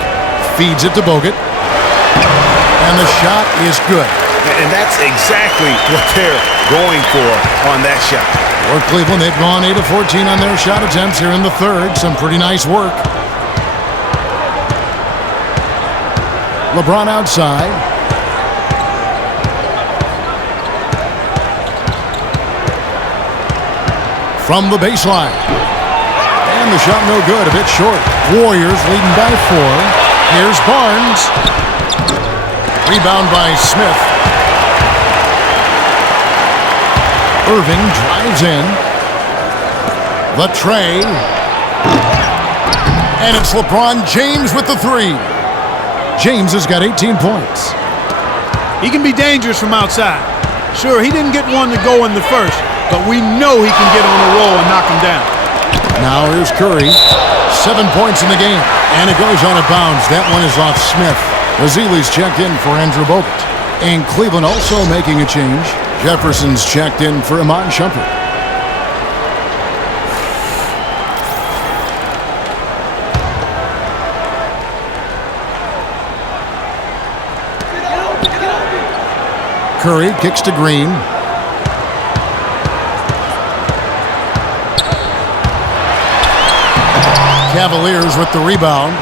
Feeds it to Bogut. And the shot is good. And that's exactly what they're going for on that shot. For Cleveland, they've gone 8 of 14 on their shot attempts here in the third. Some pretty nice work. LeBron outside. From the baseline. And the shot no good, a bit short. Warriors leading by 4. Here's Barnes. Rebound by Smith. Irving drives in. The tray. And it's LeBron James with the 3. James has got 18 points. He can be dangerous from outside. Sure, he didn't get one to go in the first, but we know he can get on a roll and knock him down. Now here's Curry. 7 points in the game. And it goes out of bounds. That one is off Smith. Ezeli's checked in for Andrew Bogut. And Cleveland also making a change. Jefferson's checked in for Iman Shumpert. Curry kicks to Green. Cavaliers with the rebound.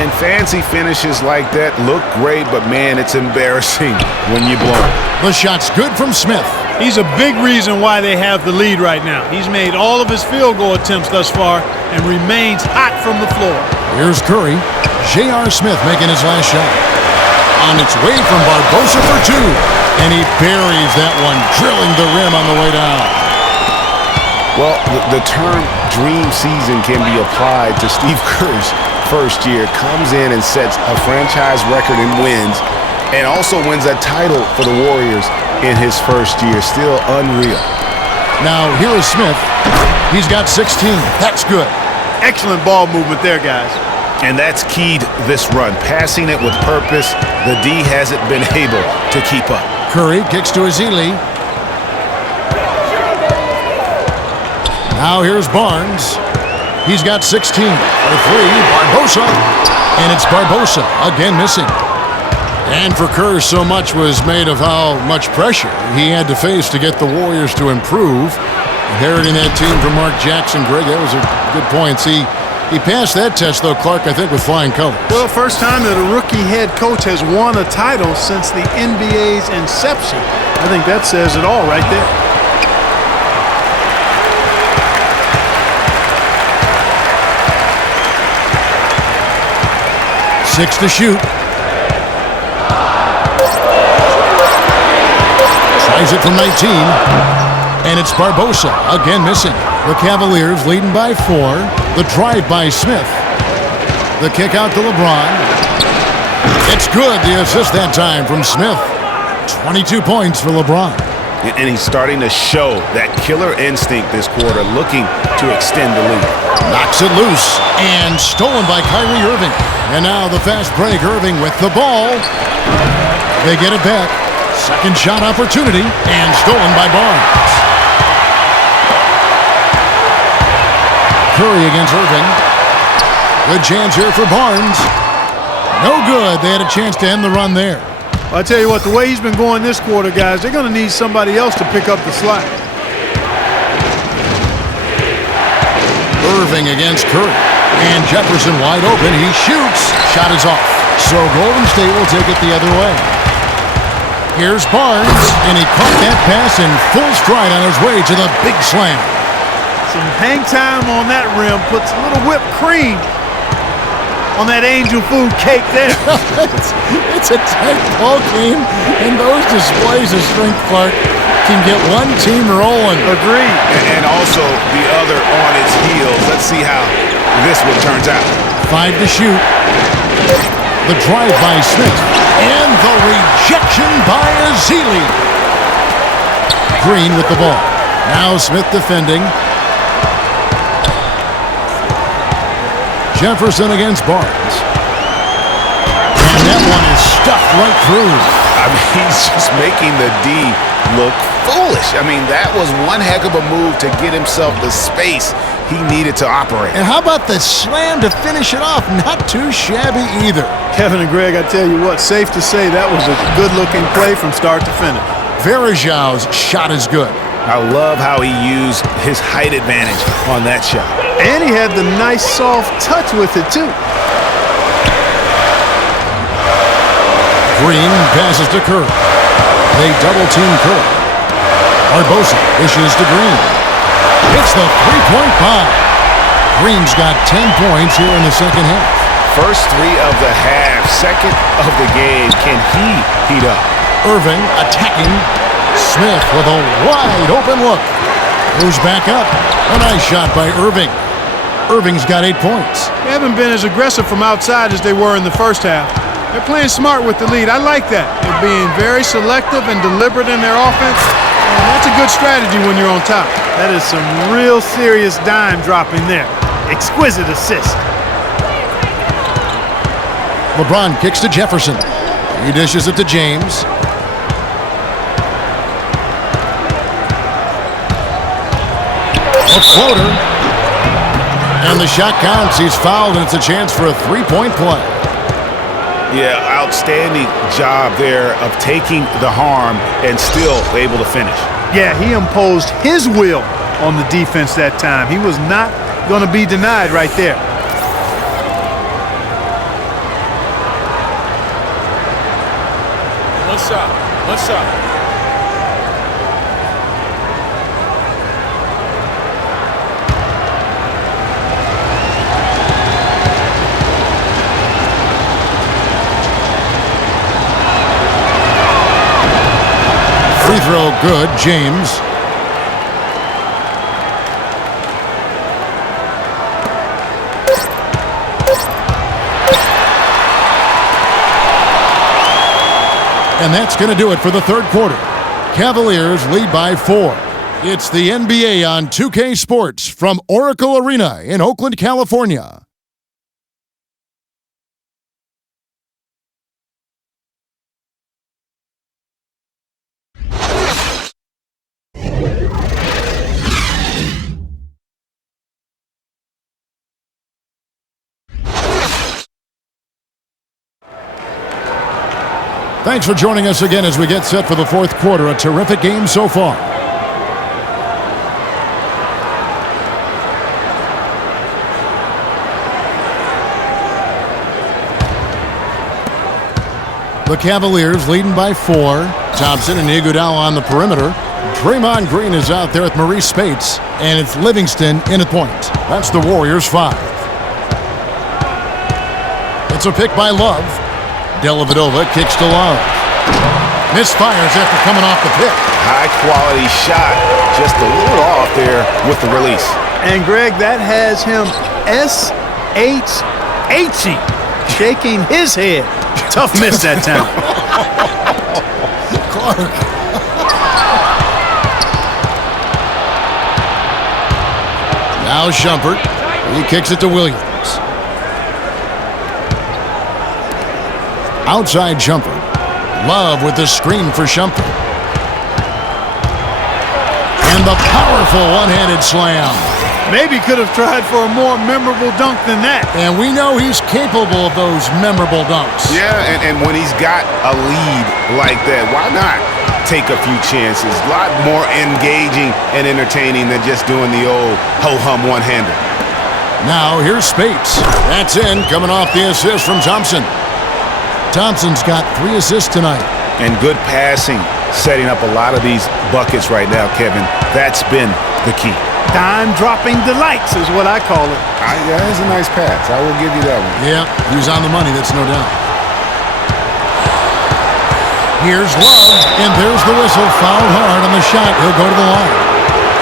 And fancy finishes like that look great, but man, it's embarrassing when you blow it. The shot's good from Smith. He's a big reason why they have the lead right now. He's made all of his field goal attempts thus far and remains hot from the floor. Here's Curry. J.R. Smith making his last shot. On its way from Barbosa for 2. And he buries that one, drilling the rim on the way down. Well, the term dream season can be applied to Steve Kerr's first year. Comes in and sets a franchise record in wins and also wins a title for the Warriors in his first year. Still unreal. Now, here is Smith. He's got 16. That's good. Excellent ball movement there, guys. And that's keyed this run. Passing it with purpose. The D hasn't been able to keep up. Curry kicks to Ezeli. Now here's Barnes. He's got 16 for 3. Barbosa. And it's Barbosa again missing. And for Kerr, so much was made of how much pressure he had to face to get the Warriors to improve. Inheriting that team from Mark Jackson. Greg, that was a good point. See, he passed that test, though, Clark, I think, with flying colors. Well, first time that a rookie head coach has won a title since the NBA's inception. I think that says it all right there. Six to shoot. Tries it from 19. And it's Barbosa, again missing. The Cavaliers leading by 4. The drive by Smith. The kick out to LeBron. It's good, the assist that time from Smith. 22 points for LeBron. And he's starting to show that killer instinct this quarter, looking to extend the lead. Knocks it loose and stolen by Kyrie Irving. And now the fast break, Irving with the ball. They get it back. Second shot opportunity and stolen by Barnes. Curry against Irving. Good chance here for Barnes. No good. They had a chance to end the run there. Well, I tell you what, the way he's been going this quarter, guys, they're going to need somebody else to pick up the slack. Irving against Curry. And Jefferson wide open. He shoots. Shot is off. So Golden State will take it the other way. Here's Barnes. And he caught that pass in full stride on his way to the big slam. Some hang time on that rim puts a little whipped cream on that angel food cake there. it's a tight ball game, and those displays of strength, Clark, can get one team rolling. Agreed. And also the other on its heels. Let's see how this one turns out. 5 to shoot. The drive by Smith. And the rejection by Ezeli. Green with the ball. Now Smith defending. Jefferson against Barnes. And That one is stuffed right through. I mean, he's just making the D look foolish. I mean, that was one heck of a move to get himself the space he needed to operate. And how about the slam to finish it off? Not too shabby either. Kevin and Greg, I tell you what, safe to say that was a good-looking play from start to finish. Varejão's shot is good. I love how he used his height advantage on that shot. And he had the nice soft touch with it, too. Green passes to Kerr. They double-team Kerr. Barbosa dishes to Green. Hits the three-point bomb. Green's got 10 points here in the second half. First three of the half, second of the game. Can he heat up? Irving attacking. Smith with a wide-open look. Moves back up. A nice shot by Irving. Irving's got 8 points. They haven't been as aggressive from outside as they were in the first half. They're playing smart with the lead. I like that. They're being very selective and deliberate in their offense. And that's a good strategy when you're on top. That is some real serious dime dropping there. Exquisite assist. LeBron kicks to Jefferson. He dishes it to James. A floater. And the shot counts. He's fouled, and it's a chance for a three-point play. Yeah, outstanding job there of taking the harm and still able to finish. Yeah, he imposed his will on the defense that time. He was not going to be denied right there. One shot. One shot. Free throw good, James. And that's going to do it for the third quarter. Cavaliers lead by 4. It's the NBA on 2K Sports from Oracle Arena in Oakland, California. Thanks for joining us again as we get set for the fourth quarter. A terrific game so far. The Cavaliers leading by 4. Thompson and Iguodala on the perimeter. Draymond Green is out there with Maurice Spates, and it's Livingston in at point. That's the Warriors' 5. It's a pick by Love. Dellavedova kicks to Love. Misfires after coming off the pick. High-quality shot, just a little off there with the release. And, Greg, that has him S-H-H-E, shaking his head. Tough miss that time. Clark. Now Shumpert. He kicks it to Williams. Outside Shumpert. Love with the screen for Shumpert. And the powerful one-handed slam. Maybe could have tried for a more memorable dunk than that. And we know he's capable of those memorable dunks. Yeah, and when he's got a lead like that, why not take a few chances? A lot more engaging and entertaining than just doing the old ho-hum one-hander. Now here's Spates. That's in, coming off the assist from Thompson. Thompson's got 3 assists tonight. And good passing, setting up a lot of these buckets right now, Kevin. That's been the key. Dime-dropping delights is what I call it. That is a nice pass. I will give you that one. Yeah, he was on the money, that's no doubt. Here's Love, and there's the whistle. Fouled hard on the shot. He'll go to the line.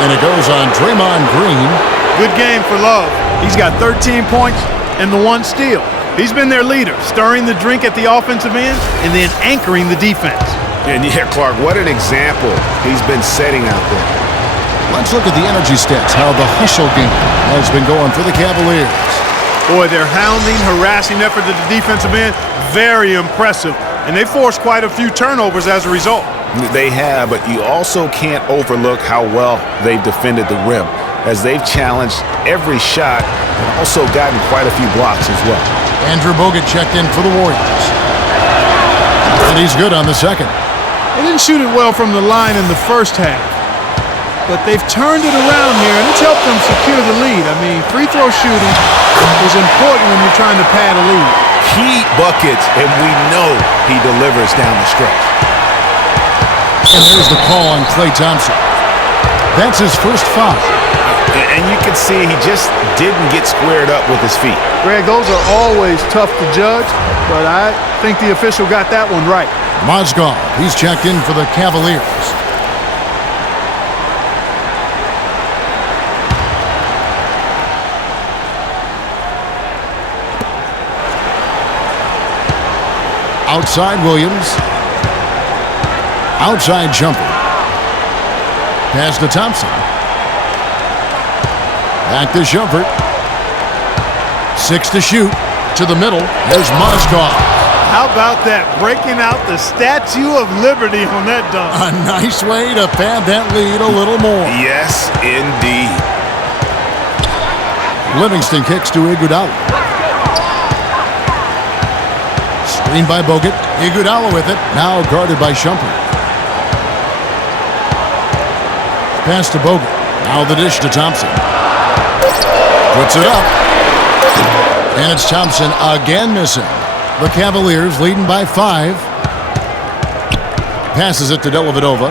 And it goes on Draymond Green. Good game for Love. He's got 13 points and the 1 steal. He's been their leader, stirring the drink at the offensive end and then anchoring the defense. And yeah, Clark, what an example he's been setting out there. Let's look at the energy stats, how the hustle game has been going for the Cavaliers. Boy, their hounding, harassing effort at the defensive end, very impressive. And they forced quite a few turnovers as a result. They have, but you also can't overlook how well they've defended the rim, as they've challenged every shot and also gotten quite a few blocks as well. Andrew Bogut checked in for the Warriors. And he's good on the second. They didn't shoot it well from the line in the first half, but they've turned it around here, and it's helped them secure the lead. I mean, free throw shooting is important when you're trying to pad a lead. Key buckets, and we know he delivers down the stretch. And there's the call on Klay Thompson. That's his first foul. And you can see he just didn't get squared up with his feet. Greg, those are always tough to judge, but I think the official got that one right. Mozgov, he's checked in for the Cavaliers. Outside Williams. Outside jumper. Pass to Thompson. Back to Shumpert. 6 to shoot. To the middle. There's Mozgov. How about that? Breaking out the Statue of Liberty on that dunk. A nice way to pad that lead a little more. Yes, indeed. Livingston kicks to Iguodala. Screen by Bogut. Iguodala with it. Now guarded by Shumpert. Pass to Bogut. Now the dish to Thompson. Puts it up. And it's Thompson again missing. The Cavaliers leading by 5. Passes it to Dellavedova.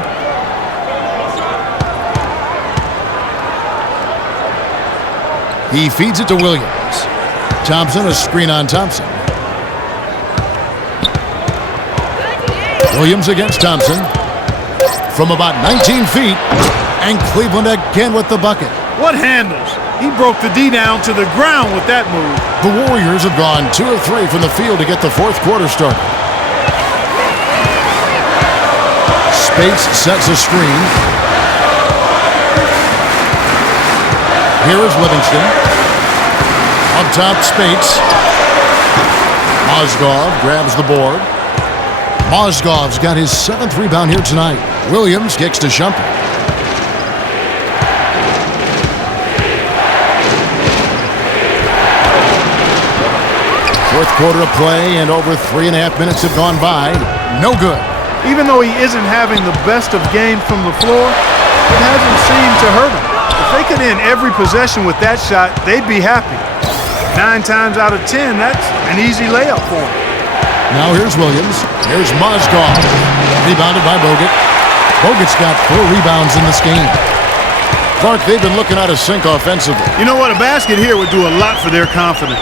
He feeds it to Williams. Thompson, a screen on Thompson. Williams against Thompson. From about 19 feet. And Cleveland again with the bucket. What handles? He broke the D down to the ground with that move. The Warriors have gone 2 of 3 from the field to get the fourth quarter started. Spates sets a screen. Here is Livingston. Up top, Spates. Mozgov grabs the board. Mozgov's got his 7th rebound here tonight. Williams kicks to Shumpert. Fourth quarter of play, and over 3.5 minutes have gone by. No good. Even though he isn't having the best of games from the floor, it hasn't seemed to hurt him. If they could end every possession with that shot, they'd be happy. 9 times out of 10, that's an easy layup for him. Now here's Williams. Here's Mozgov. Rebounded by Bogut. Bogut's got 4 rebounds in this game. Clark, they've been looking out of sync offensively. You know what? A basket here would do a lot for their confidence.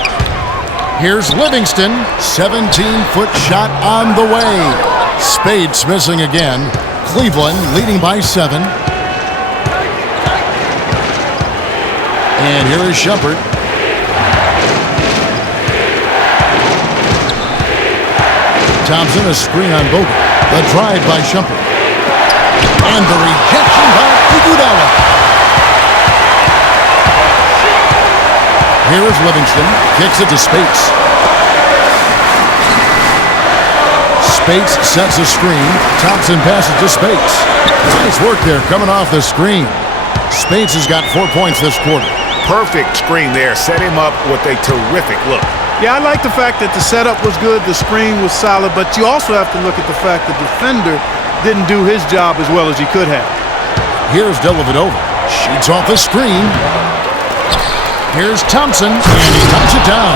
Here's Livingston. 17-foot shot on the way. Spates missing again. Cleveland leading by 7. And here is Shumpert. Thompson, a screen on Bogut. The drive by Shumpert. And the rejection by Iguodala. Here is Livingston. Kicks it to Spates. Spates sets a screen. Thompson passes to Spates. Nice work there coming off the screen. Spates has got 4 points this quarter. Perfect screen there. Set him up with a terrific look. Yeah, I like the fact that the setup was good, the screen was solid, but you also have to look at the fact the defender didn't do his job as well as he could have. Here's Dellavedova. Shoots off the screen. Here's Thompson, and he knocks it down.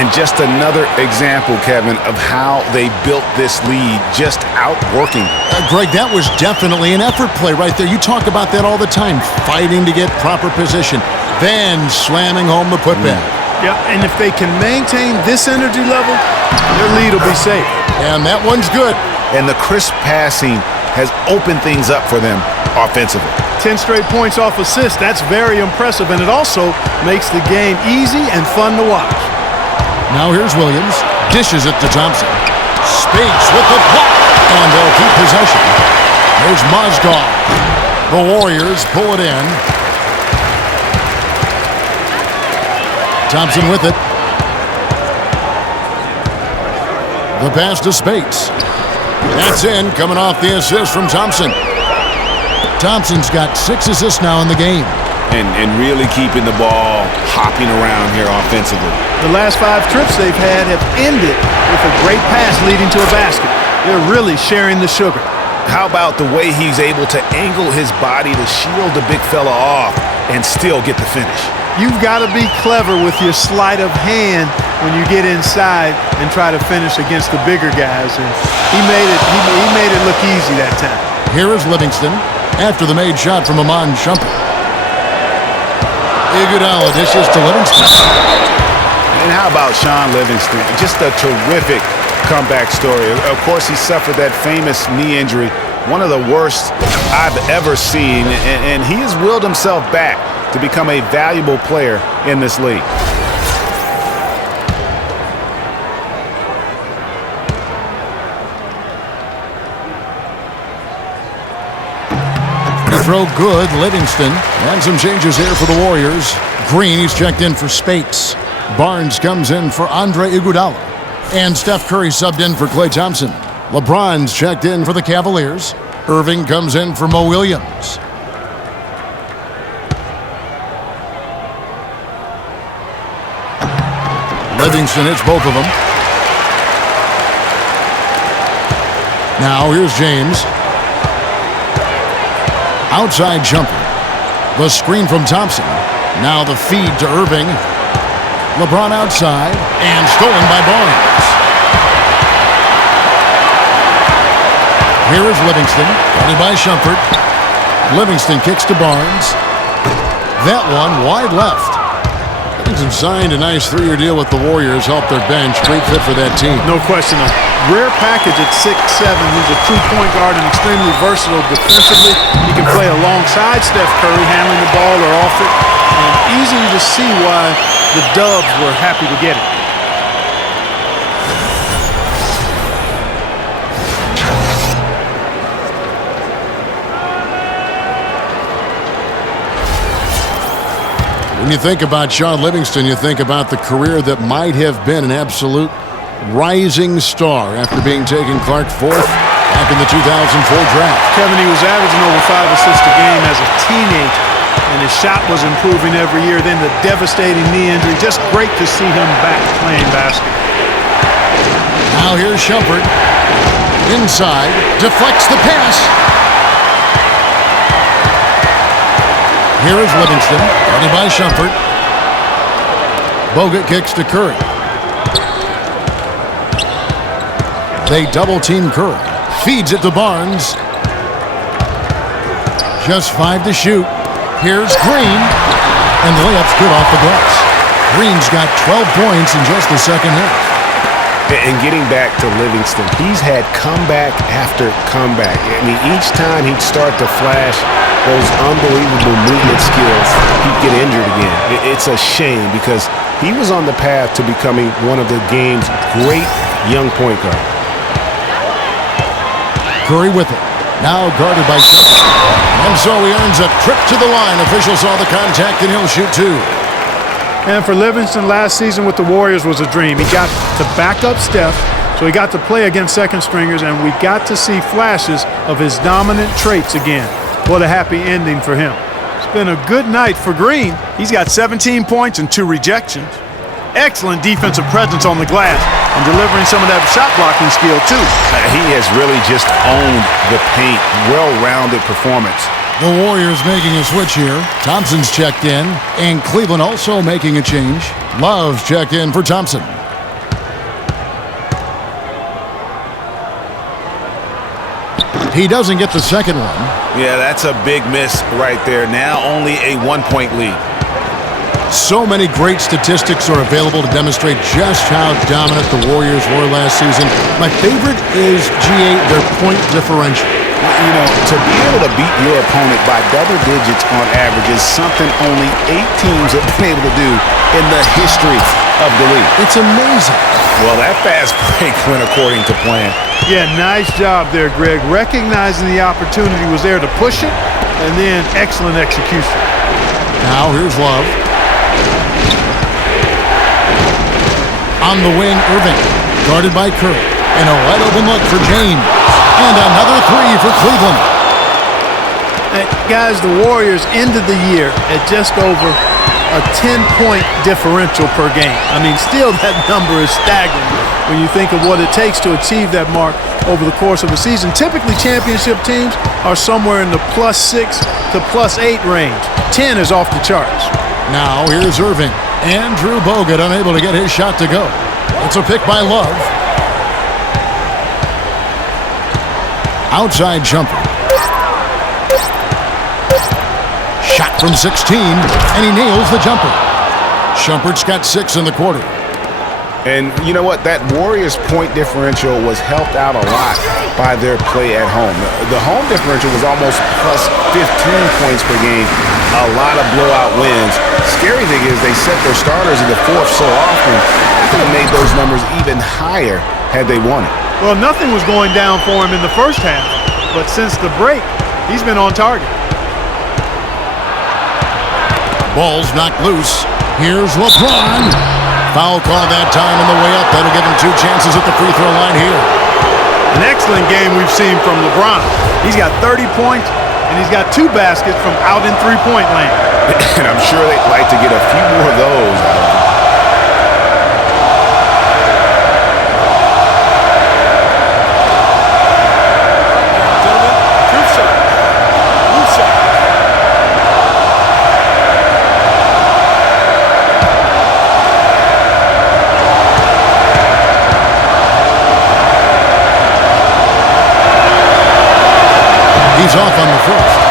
And just another example, Kevin, of how they built this lead, just outworking. Greg, that was definitely an effort play right there. You talk about that all the time, fighting to get proper position, then slamming home the putback. Yeah, and if they can maintain this energy level, their lead will be safe. And that one's good. And the crisp passing has opened things up for them offensively. 10 straight points off assists, that's very impressive, and it also makes the game easy and fun to watch. Now here's Williams. Dishes it to Thompson. Spates with the block, and they'll keep possession. There's Mozgov. The Warriors pull it in. Thompson with it. The pass to Spates. That's in, coming off the assist from Thompson. Thompson's got 6 assists now in the game. And really keeping the ball hopping around here offensively. The last 5 trips they've had have ended with a great pass leading to a basket. They're really sharing the sugar. How about the way he's able to angle his body to shield the big fella off and still get the finish? You've got to be clever with your sleight of hand when you get inside and try to finish against the bigger guys. And he made it look easy that time. Here is Livingston after the made shot from Amon Shumpert. Iguodala dishes to Livingston. And how about Sean Livingston? Just a terrific comeback story. Of course, he suffered that famous knee injury, one of the worst I've ever seen, and he has willed himself back to become a valuable player in this league. Throw good, Livingston. And some changes here for the Warriors. Green, he's checked in for Spates. Barnes comes in for Andre Iguodala. And Steph Curry subbed in for Klay Thompson. LeBron's checked in for the Cavaliers. Irving comes in for Mo Williams. Livingston hits both of them. Now here's James. Outside jumper. The screen from Thompson. Now the feed to Irving. LeBron outside and stolen by Barnes. Here is Livingston, guarded by Shumpert. Livingston kicks to Barnes. That one wide left. Livingston signed a nice 3-year deal with the Warriors, helped their bench. Great fit for that team. No question. Rare package at 6'7". He's a true point guard and extremely versatile defensively. He can play alongside Steph Curry, handling the ball or off it. And easy to see why the Dubs were happy to get it. When you think about Sean Livingston, you think about the career that might have been an absolute rising star after being taken Clark 4th back in the 2004 draft. Kevin, he was averaging over 5 assists a game as a teenager, and his shot was improving every year. Then the devastating knee injury. Just great to see him back playing basketball. Now here's Shumpert. Inside, deflects the pass. Here is Livingston, guarded by Shumpert. Bogut kicks to Curry. They double-team Curry. Feeds it to Barnes. Just 5 to shoot. Here's Green. And the layup's good off the glass. Green's got 12 points in just the second half. And getting back to Livingston, he's had comeback after comeback. I mean, each time he'd start to flash those unbelievable movement skills, he'd get injured again. It's a shame because he was on the path to becoming one of the game's great young point guards. Curry with it. Now guarded by Shumpert. And so he earns a trip to the line. Officials saw the contact and he'll shoot 2. And for Livingston, last season with the Warriors was a dream. He got to back up Steph, so he got to play against second stringers, and we got to see flashes of his dominant traits again. What a happy ending for him. It's been a good night for Green. He's got 17 points and 2 rejections. Excellent defensive presence on the glass and delivering some of that shot blocking skill too. He has really just owned the paint. Well-rounded performance. The Warriors making a switch here. Thompson's checked in, and Cleveland also making a change. Love's checked in for Thompson. He doesn't get the second one. Yeah, that's a big miss right there. Now only a 1-point lead. So many great statistics are available to demonstrate just how dominant the Warriors were last season. My favorite is their point differential. You know, to be able to beat your opponent by double digits on average is something only 8 teams have been able to do in the history of the league. It's amazing. Well, that fast break went according to plan. Yeah, nice job there, Greg. Recognizing the opportunity was there to push it, and then excellent execution. Now here's Love. On the wing, Irving. Guarded by Curry. And a wide open look for James. And another three for Cleveland. Hey, guys, the Warriors ended the year at just over a 10-point differential per game. I mean, still that number is staggering when you think of what it takes to achieve that mark over the course of a season. Typically, championship teams are somewhere in the +6 to +8 range. 10 is off the charts. Now here's Irving. Andrew Bogut unable to get his shot to go. It's a pick by Love. Outside jumper. Shot from 16, and he nails the jumper. Shumpert's got 6 in the quarter. And you know what? That Warriors point differential was helped out a lot by their play at home. The home differential was almost +15 points per game. A lot of blowout wins. Scary thing is they set their starters in the fourth so often, they could have made those numbers even higher had they wanted. Well, nothing was going down for him in the first half, but since the break, he's been on target. Ball's knocked loose. Here's LeBron. Foul call that time on the way up. That'll give him 2 chances at the free throw line here. An excellent game we've seen from LeBron. He's got 30 points, and he's got 2 baskets from out in three-point land. And I'm sure they'd like to get a few more of those out of him. He's off on the first.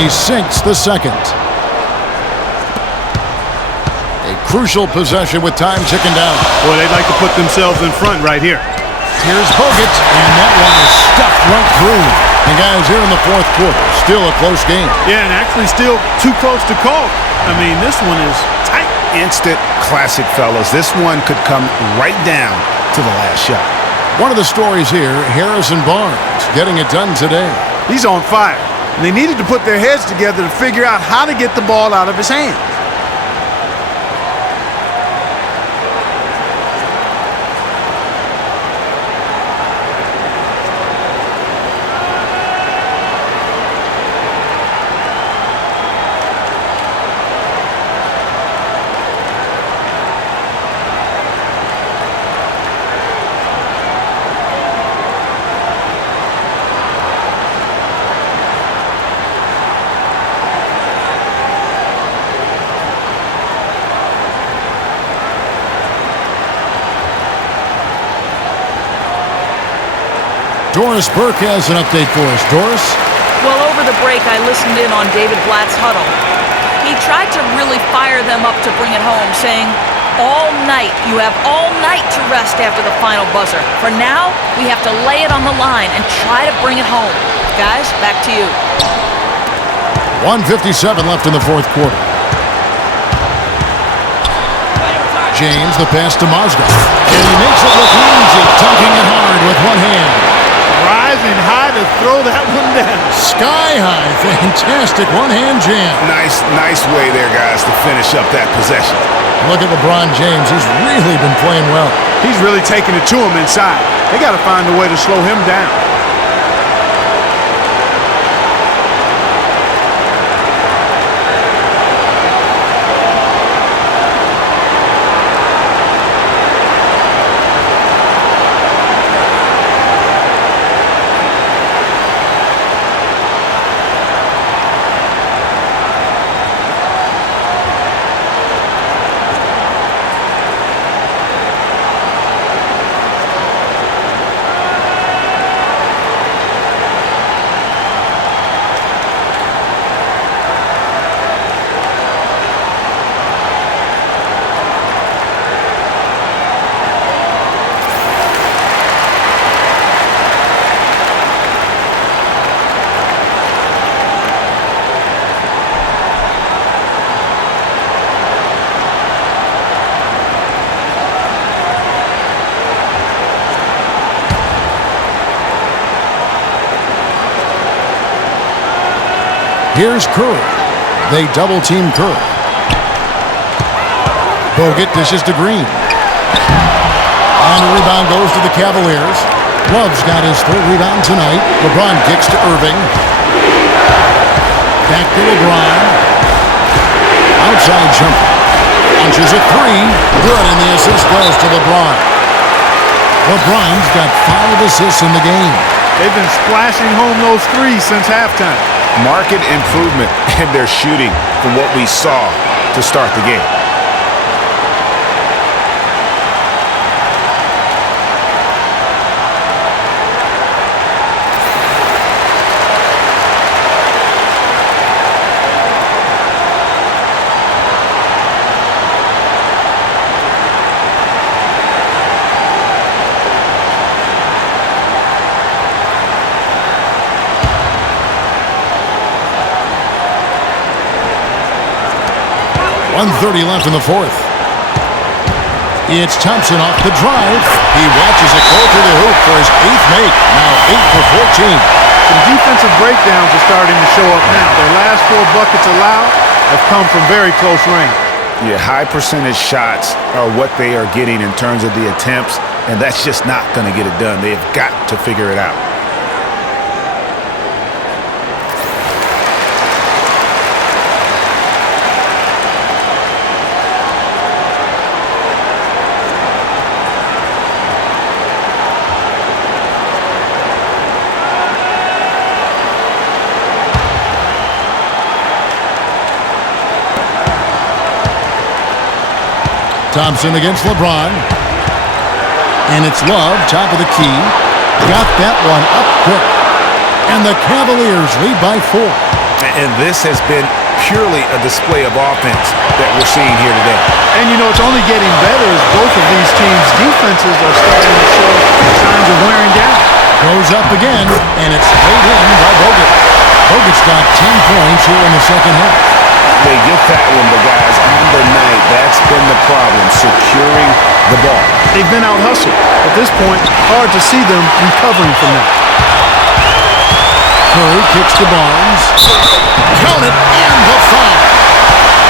He sinks the second. A crucial possession with time ticking down. Boy, they'd like to put themselves in front right here. Here's Bogut, and that one is stuffed right through. And guys, here in the fourth quarter, still a close game. Yeah, and actually still too close to call. I mean, this one is tight. Instant classic, fellas. This one could come right down to the last shot. One of the stories here, Harrison Barnes getting it done today. He's on fire. And they needed to put their heads together to figure out how to get the ball out of his hands. Doris Burke has an update for us. Doris? Well, over the break, I listened in on David Blatt's huddle. He tried to really fire them up to bring it home, saying, all night, you have all night to rest after the final buzzer. For now, we have to lay it on the line and try to bring it home. Guys, back to you. 1:57 left in the fourth quarter. James, the pass to Mozgov. And he makes it look easy, dunking it hard with one hand. Rising high to throw that one down. Sky high, fantastic one-hand jam. Nice way there, guys, to finish up that possession. Look at LeBron James. He's really been playing well. He's really taking it to him inside. They got to find a way to slow him down. Here's Curry. They double-team Curry. Bogut dishes to Green. And the rebound goes to the Cavaliers. Love's got his third rebound tonight. LeBron kicks to Irving. Back to LeBron. Outside jumper. Launches a three. Good, and the assist goes to LeBron. LeBron's got 5 assists in the game. They've been splashing home those threes since halftime. Marked improvement in their shooting from what we saw to start the game. .130 left in the fourth. It's Thompson off the drive. He watches it go through the hoop for his 8th make. Now 8 for 14. Some defensive breakdowns are starting to show up now. Their last 4 buckets allowed have come from very close range. Yeah, high percentage shots are what they are getting in terms of the attempts, and that's just not going to get it done. They've got to figure it out. Thompson against LeBron. And it's Love, top of the key. Got that one up quick. And the Cavaliers lead by 4. And this has been purely a display of offense that we're seeing here today. And, you know, it's only getting better as both of these teams' defenses are starting to show signs of wearing down. Goes up again, and it's laid in by Bogut. Bogut's got 10 points here in the second half. They get that one, but guys, on the night, that's been the problem, securing the ball. They've been out-hustled. At this point, hard to see them recovering from that. Curry kicks to Barnes. Count it, and the foul.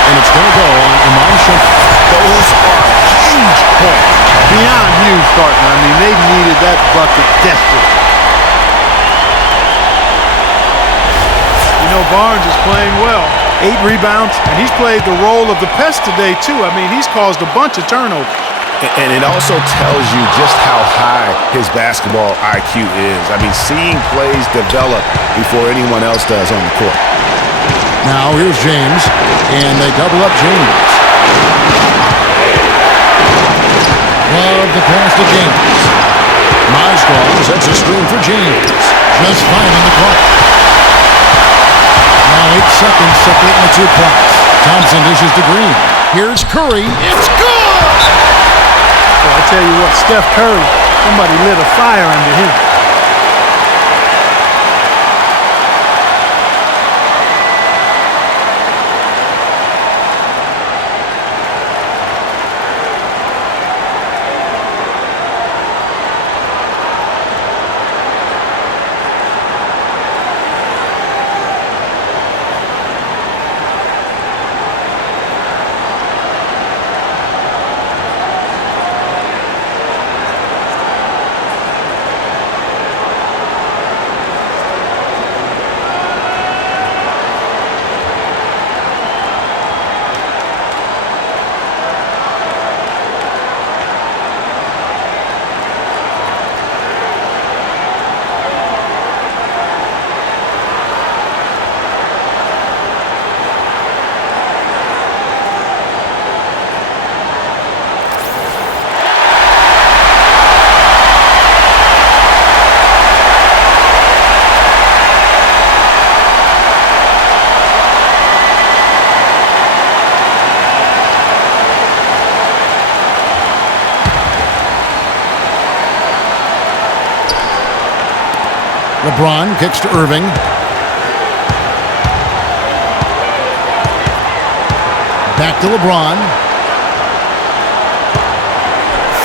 And it's going to go on Iman Shumpert. Those are huge points. Beyond huge, partner. I mean, they needed that bucket desperately. You know, Barnes is playing well. 8 rebounds, and he's played the role of the pest today, too. I mean, he's caused a bunch of turnovers. And it also tells you just how high his basketball IQ is. I mean, seeing plays develop before anyone else does on the court. Now here's James, and they double up James. Love the pass to James. Mizrahi sets a screen for James. Just 5 in the clock. Now 8 seconds separating the 2 clocks. Thompson dishes to Green. Here's Curry. It's good! Well, I tell you what, Steph Curry, somebody lit a fire under him. LeBron kicks to Irving. Back to LeBron.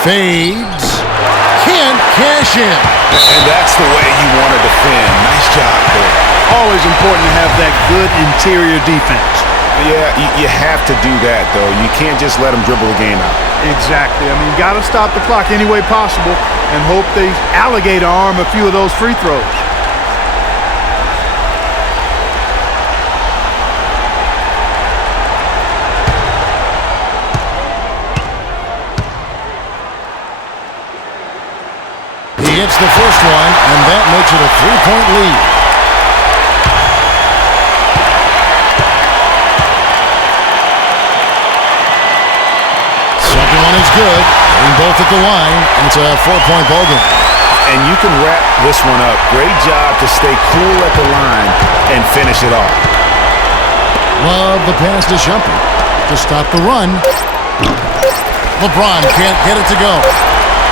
Fades. Can't cash in. And that's the way you want to defend. Nice job there. always important to have that good interior defense. Yeah, you have to do that, though. You can't just let them dribble the game out. Exactly. I mean, you got to stop the clock any way possible and hope they alligator arm a few of those free throws. He hits the first one, and that makes it a 3-point lead. Second one is good. Hitting both at the line, and it's a 4-point ball game. And you can wrap this one up. Great job to stay cool at the line and finish it off. Love the pass to Shumpert to stop the run. LeBron can't get it to go.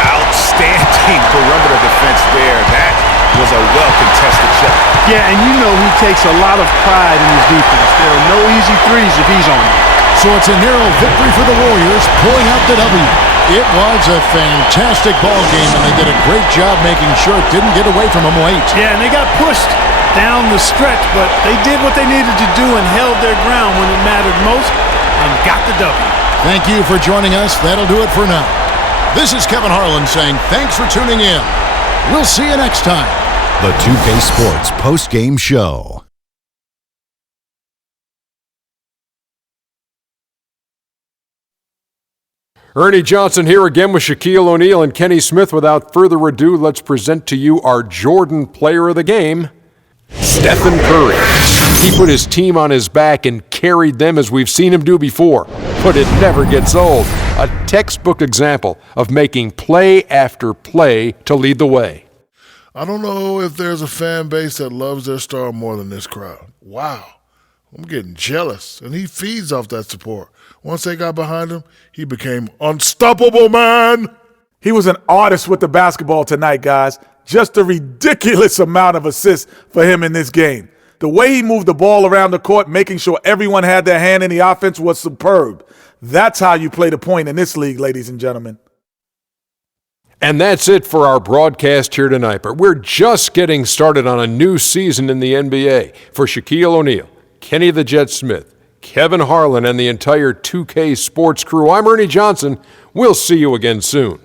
Outstanding perimeter defense there. That was a well-contested shot. Yeah, and you know he takes a lot of pride in his defense. There are no easy threes if he's on it. So it's a narrow victory for the Warriors, pulling out the W. It was a fantastic ball game, and they did a great job making sure it didn't get away from them late. Yeah, and they got pushed down the stretch, but they did what they needed to do and held their ground when it mattered most and got the W. Thank you for joining us. That'll do it for now. This is Kevin Harlan saying thanks for tuning in. We'll see you next time. The 2K Sports Postgame Show. Ernie Johnson here again with Shaquille O'Neal and Kenny Smith. Without further ado, let's present to you our Jordan Player of the Game, Stephen Curry. He put his team on his back and carried them as we've seen him do before, but it never gets old. A textbook example of making play after play to lead the way. I don't know if there's a fan base that loves their star more than this crowd. Wow. I'm getting jealous, and he feeds off that support. Once they got behind him, he became unstoppable, man. He was an artist with the basketball tonight, guys. Just a ridiculous amount of assists for him in this game. The way he moved the ball around the court, making sure everyone had their hand in the offense, was superb. That's how you play the point in this league, ladies and gentlemen. And that's it for our broadcast here tonight. But we're just getting started on a new season in the NBA. For Shaquille O'Neal, Kenny the Jet Smith, Kevin Harlan, and the entire 2K Sports crew, I'm Ernie Johnson. We'll see you again soon.